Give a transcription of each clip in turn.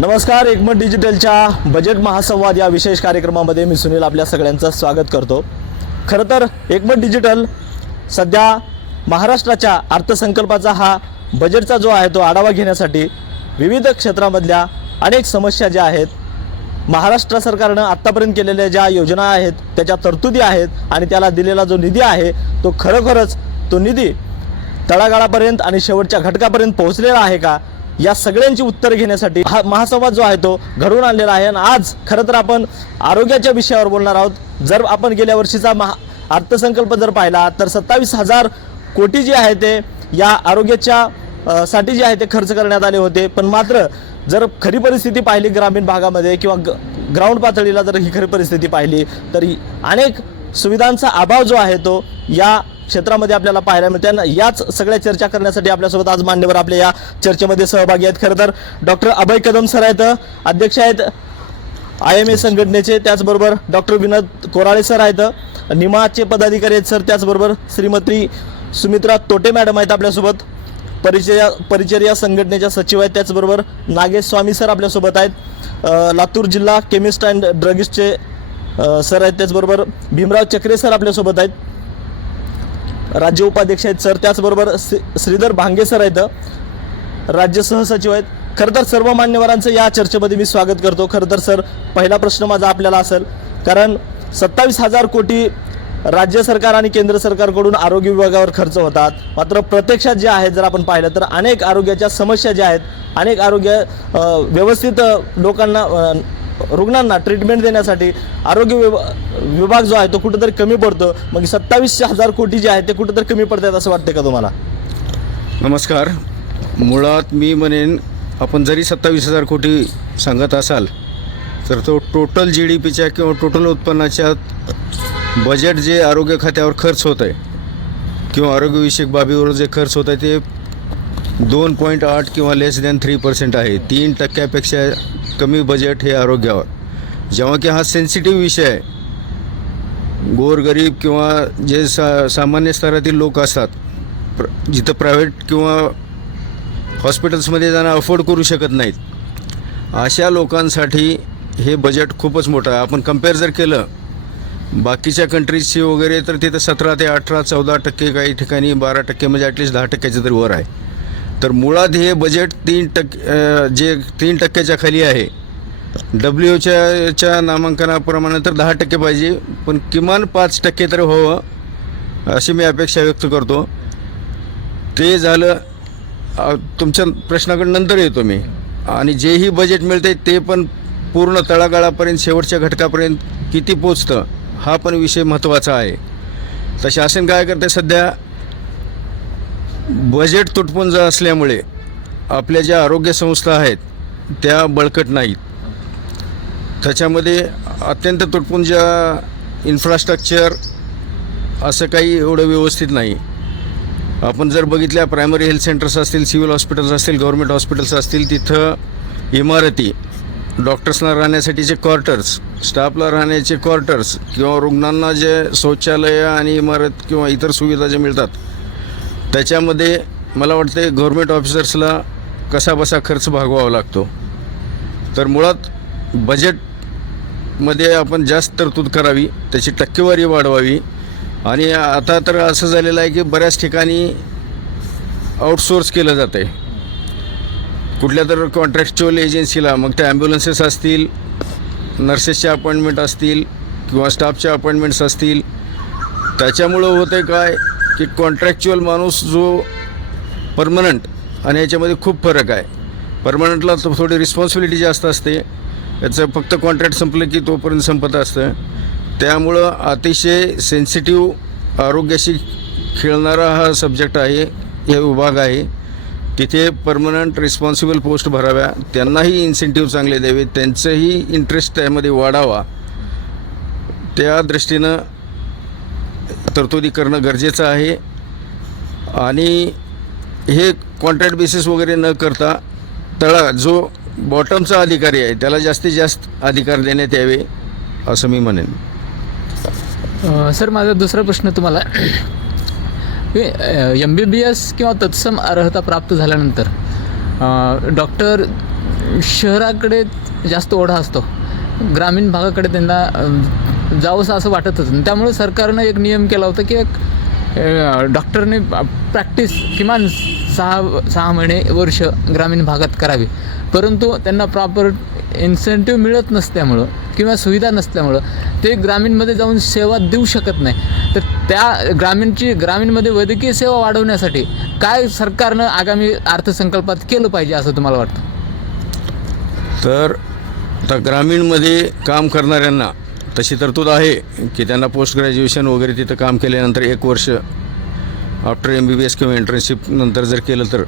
नमस्कार, एकमत डिजिटलच्या बजेट महासंवाद या विशेष कार्यक्रमामध्ये मी सुनील आपल्या सगळ्यांचं स्वागत करतो। खरं तर एकमत डिजिटल सध्या महाराष्ट्राच्या अर्थसंकल्पाचा हा बजेटचा जो आहे तो आढावा घेण्यासाठी विविध क्षेत्रामधल्या अनेक समस्या ज्या आहेत, महाराष्ट्र सरकारनं आत्तापर्यंत केलेल्या ज्या योजना आहेत त्याच्या तरतुदी आहेत आणि त्याला दिलेला जो निधी आहे तो खरोखरच तो निधी तळागाळापर्यंत आणि शेवटच्या घटकापर्यंत पोहोचलेला आहे का, या सगळ्यांची उत्तर घेण्यासाठी हा महासंवाद जो आहे तो घडवून आणलेला आहे। आणि आज खरं तर आपण आरोग्याच्या विषयावर बोलणार आहोत। जर आपण गेल्या वर्षीचा अर्थसंकल्प जर पाहिला तर 27,000 कोटी जे आहे ते या आरोग्याच्या साठी जे आहे ते खर्च करण्यात आले होते। पण मात्र जर खरी परिस्थिती पाहिली ग्रामीण भागामध्ये किंवा ग्राउंड पातळीला जर ही खरी परिस्थिती पाहिली तर अनेक सुविधांचा अभाव जो आहे तो या क्षेत्रामध्ये आपल्याला पाहायला मिळते। याच सगळ्या चर्चा करण्यासाठी आपल्यासोबत आज मान्यवर आपल्या या चर्चेमध्ये सहभागी आहेत। खरं तर डॉक्टर अभय कदम सर आहेत, अध्यक्ष आहेत IMA संघटनेचे, त्याचबरोबर डॉक्टर विनोद कोराळे सर आहेत, निमाचे पदाधिकारी आहेत सर, त्याचबरोबर श्रीमती सुमित्रा तोटे मॅडम आहेत आपल्यासोबत, परिचर्या संघटनेच्या सचिव आहेत, त्याचबरोबर नागेश स्वामी सर आपल्यासोबत आहेत, लातूर जिल्हा केमिस्ट अँड ड्रगिस्टचे सर आहेत, त्याचबरोबर भीमराव चक्रे सर आपल्यासोबत आहेत, राज्य उपाध्यक्ष आहेत सर, त्याचबरोबर श्रीधर भांगे सर आहेत, राज्य सहसचिव आहेत। खरं तर सर्व मान्यवरांचं या चर्चेमध्ये मी स्वागत करतो। खरं तर सर, पहिला प्रश्न माझा आपल्याला असेल, कारण 27,000 कोटी राज्य सरकार आणि केंद्र सरकारकडून आरोग्य विभागावर खर्च होतात, मात्र प्रत्यक्षात जे आहे जर आपण पाहिलं तर अनेक आरोग्याच्या समस्या ज्या आहेत, अनेक आरोग्य व्यवस्थित लोकांना रुग्णांना ट्रीटमेंट देण्यासाठी आरोग्य विभाग जो आहे तो कुठेतरी कमी पडतो। मग 27,000 कोटी जे आहेत ते कुठेतरी कमी पडतात असं वाटतं का तुम्हाला? नमस्कार, मुळात मी म्हणेन आपण जरी 27,000 कोटी सांगत असाल तर तो टोटल GDPच्या किंवा टोटल उत्पन्नाच्या बजेट जे आरोग्य खात्यावर खर्च होत आहे किंवा आरोग्यविषयक बाबीवर जे खर्च होत आहे ते 2.8 किंवा लेस दॅन 3% आहे। 3% कमी बजेट हे आरोग्यावर, जेव्हा की हा सेन्सिटिव्ह विषय आहे। गोरगरीब किंवा जे सामान्य स्तरातील लोक असतात, जिथं प्रायव्हेट किंवा हॉस्पिटल्समध्ये जाणं अफोर्ड करू शकत नाहीत, अशा लोकांसाठी हे बजेट खूपच मोठं आहे। आपण कम्पेअर जर केलं बाकीच्या कंट्रीजची वगैरे तर तिथं 17 ते 18, 14%, काही ठिकाणी 12%, म्हणजे ॲटलिस्ट 10% तरी वर आहे। तर मुळात हे बजेट 3% खाली आहे। WHO नामांकनाप्रमाणे तर 10% पाहिजे, पण किमान 5% तरी व्हावं अशी मी अपेक्षा व्यक्त करतो। ते झालं, तुमच्या प्रश्नाकडे नंतर येतो मी। आणि जेही बजेट मिळते ते पण पूर्ण तळागाळापर्यंत शेवटच्या घटकापर्यंत किती पोचतं हा पण विषय महत्त्वाचा आहे। तर शासन काय करते, सध्या बजेट तुटपुंज असल्यामुळे आपल्या ज्या आरोग्य संस्था आहेत त्या बळकट नाहीत, त्याच्यामध्ये अत्यंत तुटपुंज इन्फ्रास्ट्रक्चर असं काही एवढं व्यवस्थित नाही। आपण जर बघितल्या प्रायमरी हेल्थ सेंटर्स असतील, सिव्हिल हॉस्पिटल्स असतील, गव्हर्मेंट हॉस्पिटल्स असतील, तिथं इमारती, डॉक्टर्सना राहण्यासाठीचे क्वार्टर्स, स्टाफला राहण्याचे क्वार्टर्स किंवा रुग्णांना जे शौचालय आणि इमारत किंवा इतर सुविधा ज्या मिळतात त्याच्यामध्ये मला वाटते गव्हर्मेंट ऑफिसर्सला कसाबसा खर्च भागवावा लागतो। तर मुळात बजेटमध्ये आपण जास्त तरतूद करावी, त्याची टक्केवारी वाढवावी। आणि आता तर असं झालेलं आहे की बऱ्याच ठिकाणी आउटसोर्स केलं जातं आहे कुठल्या तर कॉन्ट्रॅक्च्युअल एजन्सीला, मग त्या ॲम्ब्युलन्सेस असतील, नर्सेसच्या अपॉइंटमेंट असतील किंवा स्टाफच्या अपॉइंटमेंट्स असतील। त्याच्यामुळं होतं काय की कॉन्ट्रॅक्च्युअल माणूस जो परमनंट, आणि याच्यामध्ये खूप फरक आहे। परमनंटला थोडी रिस्पॉन्सिबिलिटी जास्त असते, याचं फक्त कॉन्ट्रॅक्ट संपलं की तोपर्यंत संपत असतं। त्यामुळं अतिशय सेन्सिटिव्ह आरोग्याशी खेळणारा हा सब्जेक्ट आहे, हे विभाग आहे। तिथे परमनंट रिस्पॉन्सिबल पोस्ट भराव्या, त्यांनाही इन्सेंटिव्ह चांगले द्यावे, त्यांचंही इंटरेस्ट त्यामध्ये वाढावा, त्या दृष्टीनं तरतुदी करणं गरजेचं आहे। आणि हे कॉन्ट्रॅक्ट बेसिस वगैरे न करता जो बॉटमचा अधिकारी आहे त्याला जास्तीत जास्त अधिकार देण्यात यावे असं मी म्हणेन। सर, माझा दुसरा प्रश्न तुम्हाला, MBBS किंवा तत्सम अर्हता प्राप्त झाल्यानंतर डॉक्टर शहराकडे जास्त ओढा असतो, ग्रामीण भागाकडे त्यांना जावंसं असं वाटतच नाही. त्यामुळे सरकारनं एक नियम केला होता की एक डॉक्टरने प्रॅक्टिस किमान 6 महिने वर्ष ग्रामीण भागात करावी, परंतु त्यांना प्रॉपर इन्सेंटिव्ह मिळत नसल्यामुळं किंवा सुविधा नसल्यामुळं ते ग्रामीणमध्ये जाऊन सेवा देऊ शकत नाही. तर त्या ग्रामीणमध्ये वैद्यकीय सेवा वाढवण्यासाठी काय सरकारनं आगामी अर्थसंकल्पात केलं पाहिजे असं तुम्हाला वाटतं? तर आता ग्रामीणमध्ये काम करणाऱ्यांना तशी तरतूद आहे की त्यांना पोस्ट ग्रॅज्युएशन वगैरे तिथं काम केल्यानंतर 1 वर्ष आफ्टर MBBS किंवा इंटर्नशिप नंतर जर केलं तर,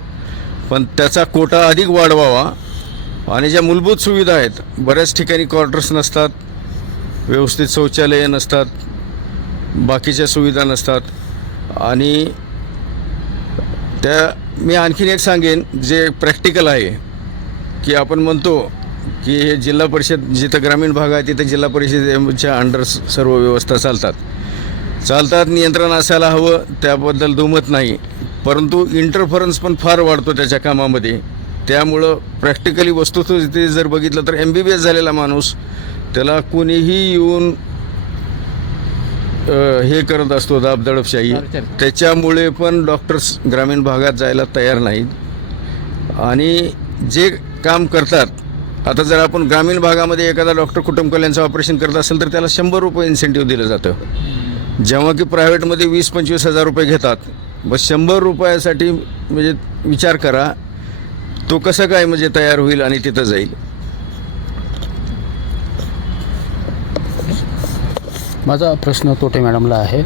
पण त्याचा कोटा अधिक वाढवावा. आणि ज्या मूलभूत सुविधा आहेत, बऱ्याच ठिकाणी क्वार्टर्स नसतात, व्यवस्थित शौचालये नसतात, बाकीच्या सुविधा नसतात. आणि मी आणखीन एक सांगेन जे प्रॅक्टिकल आहे की आपण म्हणतो की हे जिल्हा परिषद जिथं ग्रामीण भाग आहे तिथं जिल्हा परिषदेच्या अंडर सर्व व्यवस्था चालतात, नियंत्रण असायला हवं, त्याबद्दल दुमत नाही. परंतु इंटरफरन्स पण फार वाढतो त्याच्या कामामध्ये. त्यामुळं प्रॅक्टिकली वस्तुस्थिती जर बघितलं तर MBBS झालेला माणूस त्याला कोणीही येऊन हे करत असतो दाबदडपशाही, त्याच्यामुळे पण डॉक्टर्स ग्रामीण भागात जायला तयार नाहीत. आणि जे काम करतात, आता जर आपण ग्रामीण भागामध्ये एखादा डॉक्टर कुटुंब कल्याणचं ऑपरेशन करत असेल तर त्याला 100 रुपये इन्सेंटिव्ह दिलं जातं, जेव्हा की प्रायव्हेटमध्ये 20-25 हजार रुपये घेतात. बस 100 रुपयासाठी म्हणजे विचार करा तो कसं काय म्हणजे तयार होईल आणि तिथं जाईल. माझा प्रश्न तोटे मॅडमला आहे.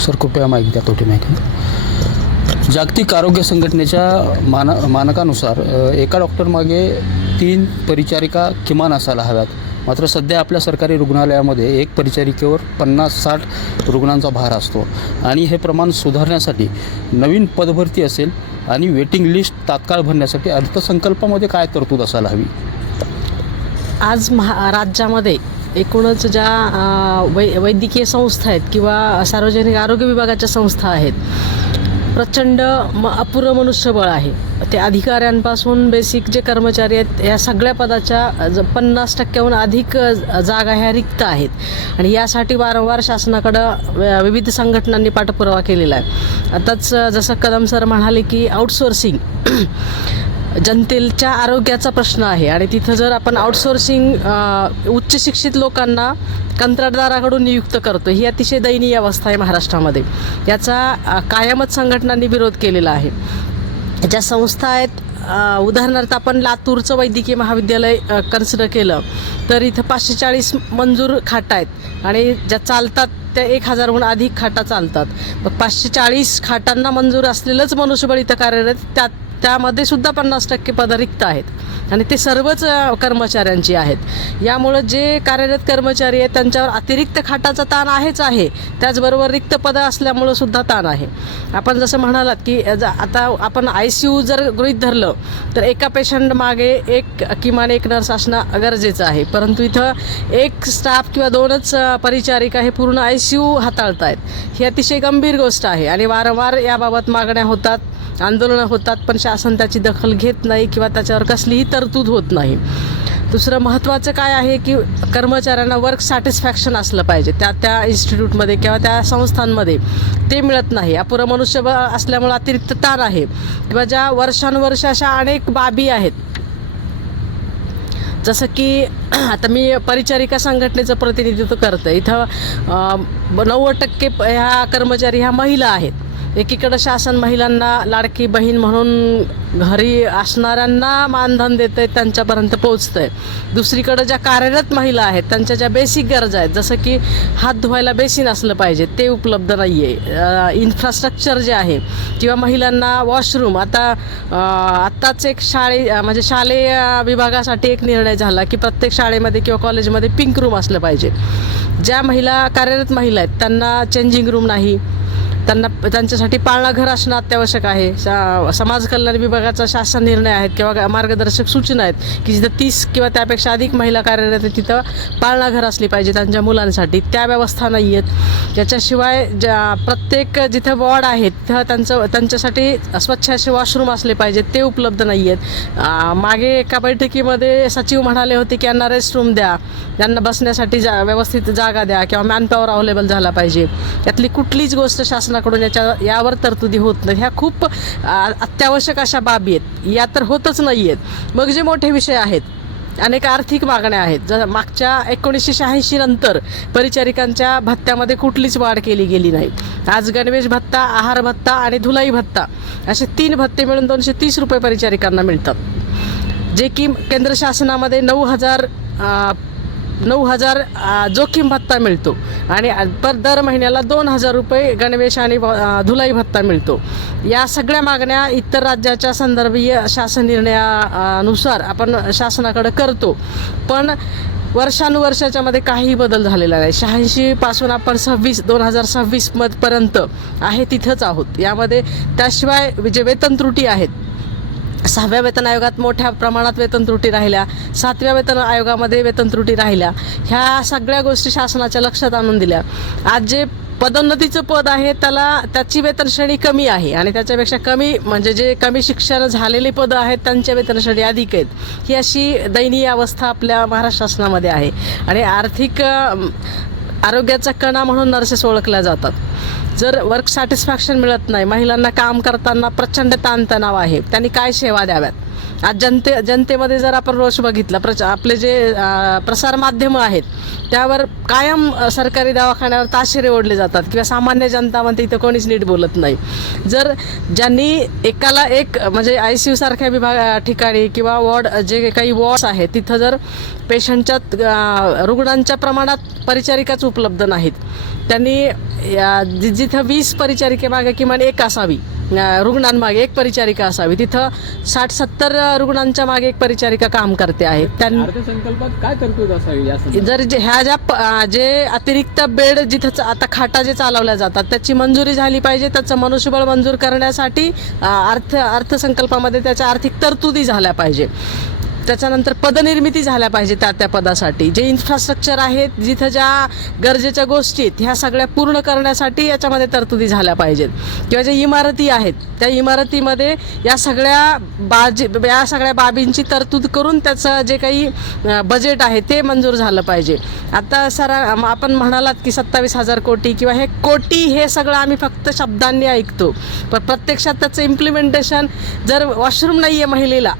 सर कृपया माहिती द्या. तोटे माहिती. जागतिक आरोग्य संघटनेच्या मानकानुसार एका डॉक्टरमागे 3 परिचारिका किमान असायला हव्यात. मात्र सध्या आपल्या सरकारी रुग्णालयामध्ये एक परिचारिकेवर 50-60 रुग्णांचा भार असतो आणि हे प्रमाण सुधारण्यासाठी नवीन पदभरती असेल आणि वेटिंग लिस्ट तात्काळ भरण्यासाठी अर्थसंकल्पामध्ये काय तरतूद असायला हवी? आज राज्यामध्ये एकूणच ज्या वैद्यकीय संस्था आहेत किंवा सार्वजनिक आरोग्य विभागाच्या संस्था आहेत, प्रचंड अपुरं मनुष्यबळ आहे. ते अधिकाऱ्यांपासून बेसिक जे कर्मचारी आहेत या सगळ्या पदाच्या 50%हून अधिक जागा ह्या रिक्त आहेत. आणि यासाठी वारंवार शासनाकडं विविध संघटनांनी पाठपुरावा केलेला आहे. आताच जसं कदम सर म्हणाले की आउटसोर्सिंग जनतेच्या आरोग्याचा प्रश्न आहे आणि तिथं जर आपण आउटसोर्सिंग उच्च शिक्षित लोकांना कंत्राटदाराकडून नियुक्त करतो, ही अतिशय दयनीय अवस्था आहे महाराष्ट्रामध्ये. याचा कायमच संघटनांनी विरोध केलेला आहे. ज्या संस्था आहेत, उदाहरणार्थ आपण लातूरचं वैद्यकीय महाविद्यालय कन्सिडर केलं तर इथं 540 मंजूर खाटा आहेत आणि ज्या चालतात त्या 1000हून अधिक खाटा चालतात. मग 540 खाटांना मंजूर असलेलंच मनुष्यबळ इथं कार्यरत, त्यामध्ये सुद्धा 50% पदं रिक्त आहेत आणि ते सर्वच कर्मचाऱ्यांची आहेत. यामुळं जे कार्यरत कर्मचारी आहेत त्यांच्यावर अतिरिक्त खाटाचा ताण आहे, त्याचबरोबर रिक्त पदं असल्यामुळं सुद्धा ताण आहे. आपण जसं म्हणालात की आता आपण ICU जर गृहीत धरलं तर एका पेशंट मागे किमान एक नर्स असणं गरजेचं आहे, परंतु इथं एक स्टाफ किंवा 2च परिचारिका हे पूर्ण ICU हाताळत आहेत. ही अतिशय गंभीर गोष्ट आहे आणि वारंवार याबाबत मागण्या होतात, आंदोलनं होतात, पण शासन त्याची दखल घेत नाही किंवा त्याच्यावर कसलीही तरतूद होत नाही. दुसरं महत्त्वाचं काय आहे की कर्मचाऱ्यांना वर्क सॅटिस्फॅक्शन असलं पाहिजे त्या इन्स्टिट्यूटमध्ये किंवा त्या संस्थांमध्ये. ते मिळत नाही. अपुरं मनुष्यबळ असल्यामुळं अतिरिक्त ताण आहे किंवा ज्या वर्षानुवर्ष अशा अनेक बाबी आहेत, जसं की आता मी परिचारिका संघटनेचं प्रतिनिधित्व करतं. इथं 90% ह्या कर्मचारी ह्या महिला आहेत. एकीकडं शासन महिलांना लाडकी बहीण म्हणून घरी असणाऱ्यांना मानधन देतं आहे, त्यांच्यापर्यंत पोचतं आहे. दुसरीकडं ज्या कार्यरत महिला आहेत त्यांच्या ज्या बेसिक गरजा आहेत, जसं की हात धुवायला बेसिन असलं पाहिजे, ते उपलब्ध नाही आहे. इन्फ्रास्ट्रक्चर जे आहे किंवा महिलांना वॉशरूम, आत्ताच एक शालेय विभागासाठी एक निर्णय झाला की प्रत्येक शाळेमध्ये किंवा कॉलेजमध्ये पिंक रूम असलं पाहिजे. ज्या महिला कार्यरत महिला आहेत त्यांना चेंजिंग रूम नाही, त्यांच्यासाठी पाळणाघर असणं अत्यावश्यक आहे. समाज कल्याण विभागाचा शासन निर्णय आहेत किंवा मार्गदर्शक सूचना आहेत की जिथं 30 किंवा त्यापेक्षा अधिक महिला कार्यरत आहेत तिथं पाळणाघर असली पाहिजे त्यांच्या मुलांसाठी. त्या व्यवस्था नाही आहेत. त्याच्याशिवाय प्रत्येक जिथं वॉर्ड आहेत तिथं त्यांच्यासाठी स्वच्छ असे वॉशरूम असले पाहिजेत, ते उपलब्ध नाही आहेत. मागे एका बैठकीमध्ये सचिव म्हणाले होते की यांना रेस्टरूम द्या, यांना बसण्यासाठी व्यवस्थित जागा द्या किंवा मॅनपॉवर अवेलेबल झाला पाहिजे. यातली कुठलीच गोष्ट शासनाकडून यावर तरतुदी होत नाही. ह्या खूप अत्यावश्यक अशा बाबी आहेत, या तर होतच नाही आहेत. मग जे मोठे विषय आहेत, अनेक आर्थिक मागण्या आहेत. मागच्या 1986 नंतर परिचारिकांच्या भत्त्यामध्ये कुठलीच वाढ केली गेली नाही. आज गणवेश भत्ता, आहार भत्ता आणि धुलाई भत्ता असे 3 भत्ते मिळून 230 रुपये परिचारिकांना मिळतात, जे की केंद्र शासनामध्ये 9,000 जोखीम भत्ता मिळतो आणि दर महिन्याला 2,000 रुपये गणवेश आणि धुलाई भत्ता मिळतो. या सगळ्या मागण्या इतर राज्याच्या संदर्भीय शासन निर्णयानुसार आपण शासनाकडे करतो, पण वर्षानुवर्षाच्या मध्ये काही बदल झालेला नाही. 86 पासून आपण 2026 पर्यंत आहे तिथंच आहोत. यामध्ये त्याशिवाय जे वेतन त्रुटी आहेत, 6व्या वेतन आयोगात मोठ्या प्रमाणात वेतन त्रुटी राहिल्या, 7व्या वेतन आयोगामध्ये वेतन त्रुटी राहिल्या. ह्या सगळ्या गोष्टी शासनाच्या लक्षात आणून दिल्या. आज जे पदोन्नतीचं पद आहे त्याची वेतन श्रेणी कमी आहे आणि त्याच्यापेक्षा कमी म्हणजे जे कमी शिक्षण झालेली पदं आहेत त्यांच्या वेतन श्रेणी अधिक आहेत. ही अशी दयनीय अवस्था आपल्या महाराष्ट्र शासनामध्ये आहे. आणि आर्थिक आरोग्याचा कणा म्हणून नर्सेस ओळखल्या जातात. जर वर्क सॅटिस्फॅक्शन मिळत नाही, महिलांना काम करताना प्रचंड ताणतणाव आहे, त्यांनी काय सेवा द्याव्यात. आज जनतेमध्ये जर आपण रोष बघितला, आपले जे प्रसारमाध्यमं आहेत त्यावर कायम सरकारी दवाखान्यावर ताशेरे ओढले जातात किंवा सामान्य जनता म्हणते इथं कोणीच नीट बोलत नाही. जर ज्यांनी एकाला एक म्हणजे ICU सारख्या ठिकाणी किंवा वॉर्ड जे काही वॉर्ड्स आहेत तिथं जर पेशंटच्या रुग्णांच्या प्रमाणात परिचारिकाच उपलब्ध नाहीत, त्यांनी जिथं 20 परिचारिकेमागे किमान एक असावी, रुग्णांमागे एक परिचारिका असावी, तिथं 60-70 रुग्णांच्या मागे एक परिचारिका काम करते आहे. अर्थसंकल्पात काय तरतूद असावी? जर जे अतिरिक्त बेड जिथं आता खाटा जे चालवल्या जातात त्याची मंजुरी झाली पाहिजे. त्याचं मनुष्यबळ मंजूर करण्यासाठी अर्थसंकल्पामध्ये त्याच्या आर्थिक तरतुदी झाल्या पाहिजे. त्याच्यानंतर पदनिर्मिती झाल्या पाहिजे त्या पदासाठी. जे इन्फ्रास्ट्रक्चर आहेत, जिथं ज्या गरजेच्या गोष्टी आहेत ह्या सगळ्या पूर्ण करण्यासाठी याच्यामध्ये तरतुदी झाल्या पाहिजेत. किंवा ज्या इमारती आहेत त्या इमारतीमध्ये या सगळ्या बाबींची तरतूद करून त्याचं जे काही बजेट आहे ते मंजूर झालं पाहिजे. आता आपण म्हणालात की 27,000 कोटी किंवा हे कोटी हे सगळं आम्ही फक्त शब्दांनी ऐकतो, पण प्रत्यक्षात त्याचं इम्प्लिमेंटेशन जर वॉशरूम नाही आहे महिलेला,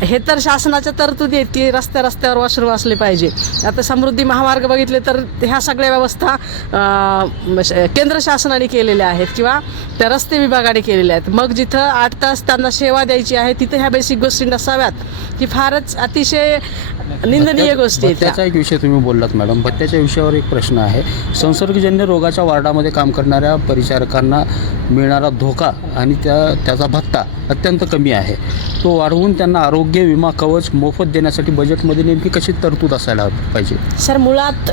हे तर शासनाच्या तरतुदी आहेत की रस्त्यावर वॉशरूम असले पाहिजे. आता समृद्धी महामार्ग बघितले तर ह्या सगळ्या व्यवस्था केंद्र शासनाने केलेल्या आहेत किंवा त्या रस्ते विभागाने केलेल्या आहेत. मग जिथं 8 तास त्यांना सेवा द्यायची आहे तिथं ह्या बेसिक गोष्टी नसाव्यात, की फारच अतिशय निंदनीय गोष्टी आहेत. त्याचा एक विषय तुम्ही बोललात मॅडम, भत्त्याच्या विषयावर एक प्रश्न आहे. संसर्गजन्य रोगाच्या वार्डामध्ये काम करणाऱ्या परिचारकांना मिळणारा धोका आणि त्याचा भत्ता अत्यंत कमी आहे. तो वाढवून त्यांना आरोग्य विमा कवच मोफत देण्यासाठी बजेटमध्ये नेमकी कशी तरतूद असायला पाहिजे? सर, मुळात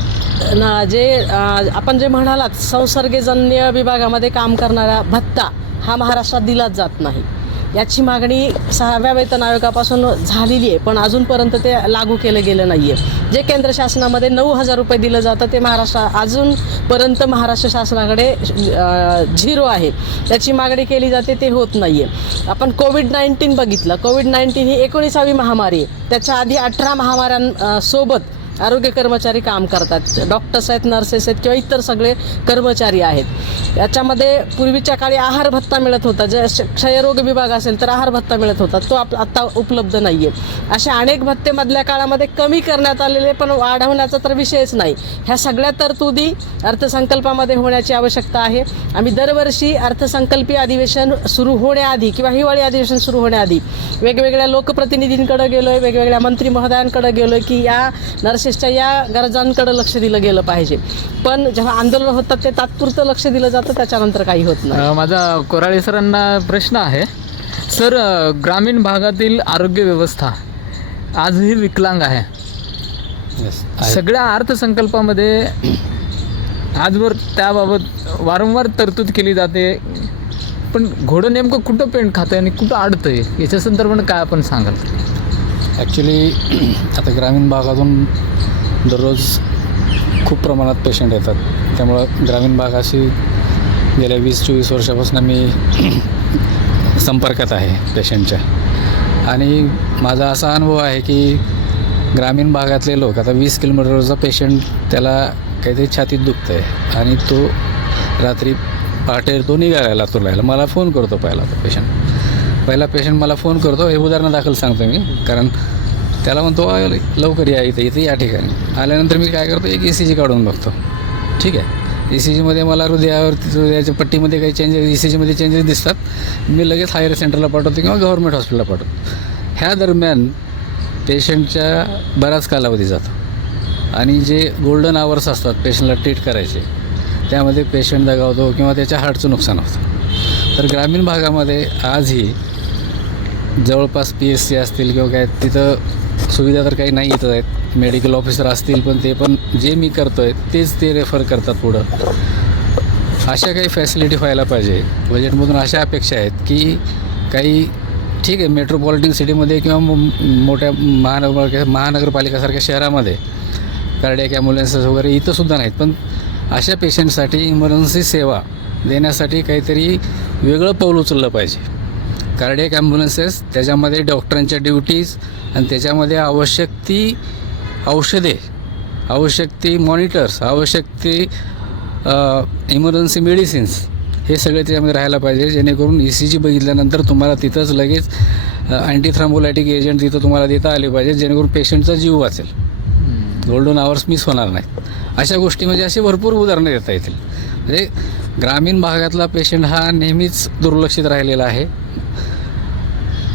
आपण जे म्हणालात संसर्गजन्य विभागामध्ये काम करणारा भत्ता हा महाराष्ट्रात दिलाच जात नाही. याची मागणी 6व्या वेतन आयोगापासून झालेली आहे, पण अजूनपर्यंत ते लागू केलं गेलं नाही आहे. जे केंद्र शासनामध्ये 9,000 रुपये दिलं जातं ते अजूनपर्यंत महाराष्ट्र शासनाकडे 0 आहे. त्याची मागणी केली जाते, ते होत नाही आहे. आपण कोविड-19 बघितलं. कोविड-19 ही 19वी महामारी आहे. त्याच्या आधी 18 महामाऱ्यांसोबत आरोग्य कर्मचारी काम करतात. डॉक्टर्स आहेत, नर्सेस आहेत किंवा इतर सगळे कर्मचारी आहेत. याच्यामध्ये पूर्वीच्या काळी आहार भत्ता मिळत होता. जे क्षयरोग विभाग असेल तर आहार भत्ता मिळत होता, तो आता उपलब्ध नाही आहे. असे अनेक भत्ते मधल्या काळामध्ये कमी करण्यात आलेले, पण वाढवण्याचा तर विषयच नाही. ह्या सगळ्या तरतुदी अर्थसंकल्पामध्ये होण्याची आवश्यकता आहे. आम्ही दरवर्षी अर्थसंकल्पीय अधिवेशन सुरू होण्याआधी किंवा हिवाळी अधिवेशन सुरू होण्याआधी वेगवेगळ्या लोकप्रतिनिधींकडे गेलो आहे, वेगवेगळ्या मंत्री महोदयांकडे गेलो आहे की या नर्सेसच्या या गरजांकडे लक्ष दिलं गेलं पाहिजे. पण जेव्हा आंदोलन होतात ते तात्पुरतं लक्ष दिलं जातं, त्याच्यानंतर काही होत नाही. माझा कोराळे सरांना प्रश्न आहे. सर, ग्रामीण भागातील आरोग्य व्यवस्था आजही विकलांग आहे. सगळ्या अर्थसंकल्पामध्ये आजवर त्याबाबत वारंवार तरतूद केली जाते, पण घोडं नेमकं कुठं पेंट खातं आहे आणि कुठं अडतं आहे याच्या संदर्भानं काय आपण सांगाल? ॲक्च्युली आता ग्रामीण भागातून दररोज खूप प्रमाणात पेशंट येतात, त्यामुळं ग्रामीण भागाशी गेल्या 20-24 वर्षापासून मी संपर्कात आहे पेशंटच्या. आणि माझा असा अनुभव आहे की ग्रामीण भागातले लोक, आता 20 किलोमीटरचा पेशंट, त्याला काहीतरी छातीत दुखतं आहे आणि तो रात्री पहाटे तो निघाला लातूरला, मला फोन करतो. पहिला पेशंट मला फोन करतो, हे उदाहरणादाखल सांगतो मी, कारण त्याला म्हणतो लवकर या इथे या ठिकाणी. आल्यानंतर मी काय करतो, एक ECG काढून बघतो. ठीक आहे, ECGमध्ये मला हृदयाच्या पट्टीमध्ये काही चेंजेस, ECGमध्ये चेंजेस दिसतात, मी लगेच हायर सेंटरला पाठवतो किंवा गव्हर्नमेंट हॉस्पिटलला पाठवतो. ह्या दरम्यान पेशंटच्या बराच कालावधी जातो आणि जे गोल्डन आवर्स असतात पेशंटला ट्रीट करायचे, त्यामध्ये पेशंट दगावतो किंवा त्याच्या हार्टचं नुकसान होतं. तर ग्रामीण भागामध्ये आजही जवळपास PSC असतील किंवा काय, तिथं सुविधा तर काही नाही इथं आहेत. मेडिकल ऑफिसर असतील, पण ते पण जे मी करतो आहे तेच ते रेफर करतात पुढं. अशा काही फॅसिलिटी व्हायला पाहिजे. बजेटमधून अशा अपेक्षा आहेत की काही, ठीक आहे, मेट्रोपॉलिटन सिटीमध्ये किंवा मोठ्या महानगरपालिकासारख्या शहरामध्ये कार्डियक ॲम्ब्युलन्सेस वगैरे इथंसुद्धा नाहीत, पण अशा पेशंटसाठी इमर्जन्सी सेवा देण्यासाठी काहीतरी वेगळं पाऊल उचललं पाहिजे. कार्डियक ॲम्ब्युलन्सेस, त्याच्यामध्ये डॉक्टरांच्या ड्युटीज आणि त्याच्यामध्ये आवश्यक ती औषधे, आवश्यक ती मॉनिटर्स, आवश्यक ती इमर्जन्सी मेडिसिन्स, हे सगळे त्याच्यामध्ये राहायला पाहिजे, जेणेकरून ECG बघितल्यानंतर तुम्हाला तिथंच लगेच अँटीथ्रॉम्बोलायटिक एजंट तिथं तुम्हाला देता आले पाहिजे, जेणेकरून पेशंटचा जीव वाचेल, गोल्डन आवर्स मिस होणार नाहीत. अशा गोष्टी म्हणजे अशी भरपूर उदाहरणं देता येतील. म्हणजे ग्रामीण भागातला पेशंट हा नेहमीच दुर्लक्षित राहिलेला आहे.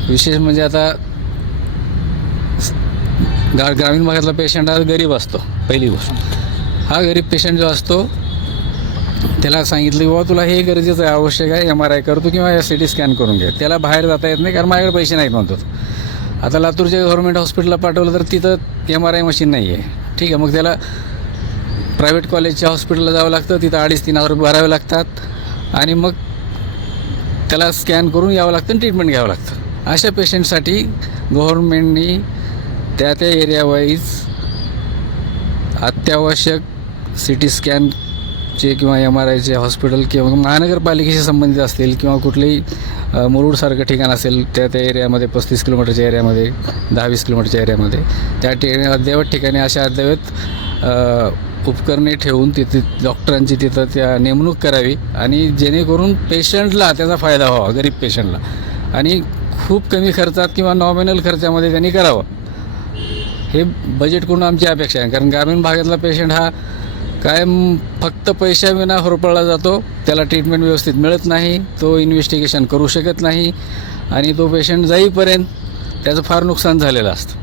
विशेष म्हणजे आता ग्रामीण भागातला पेशंट हा गरीब असतो. पहिली गोष्ट, हा गरीब पेशंट जो असतो त्याला सांगितलं की बाबा तुला हे गरजेचं आहे, आवश्यक आहे, MRI करतो किंवा CT स्कॅन करून घे. त्याला बाहेर जाता येत नाही कारण माझ्याकडे पैसे नाहीत म्हणतो. आता लातूरच्या गव्हर्नमेंट हॉस्पिटलला पाठवलं तर तिथं MRI मशीन नाही आहे. ठीक आहे, मग त्याला प्रायव्हेट कॉलेजच्या हॉस्पिटलला जावं लागतं, तिथं 2,500-3,000 रुपये भरावे लागतात आणि मग त्याला स्कॅन करून यावं लागतं आणि ट्रीटमेंट घ्यावं लागतं. अशा पेशंटसाठी गव्हर्नमेंटनी त्या एरियावाईज अत्यावश्यक CT स्कॅनचे किंवा MRIचे हॉस्पिटल किंवा महानगरपालिकेशी संबंधित असतील किंवा कुठलेही मुरुडसारखं ठिकाण असेल त्या एरियामध्ये, 35 किलोमीटरच्या एरियामध्ये, 10-20 किलोमीटरच्या एरियामध्ये, त्या ठिकाणी अद्ययावत ठिकाणी अशा अद्ययावत उपकरणे ठेवून तिथे डॉक्टरांची तिथं त्या नेमणूक करावी आणि जेणेकरून पेशंटला त्याचा फायदा व्हावा, गरीब पेशंटला, आणि खूप कमी खर्चात किंवा नॉमिनल खर्चामध्ये त्यांनी करावं. हे बजेटकडून आमची अपेक्षा आहे. कारण ग्रामीण भागातला पेशंट हा कायम फक्त पैशाविना होरपळला जातो, त्याला ट्रीटमेंट व्यवस्थित मिळत नाही, तो इन्व्हेस्टिगेशन करू शकत नाही आणि तो पेशंट जाईपर्यंत त्याचं फार नुकसान झालेलं असतं.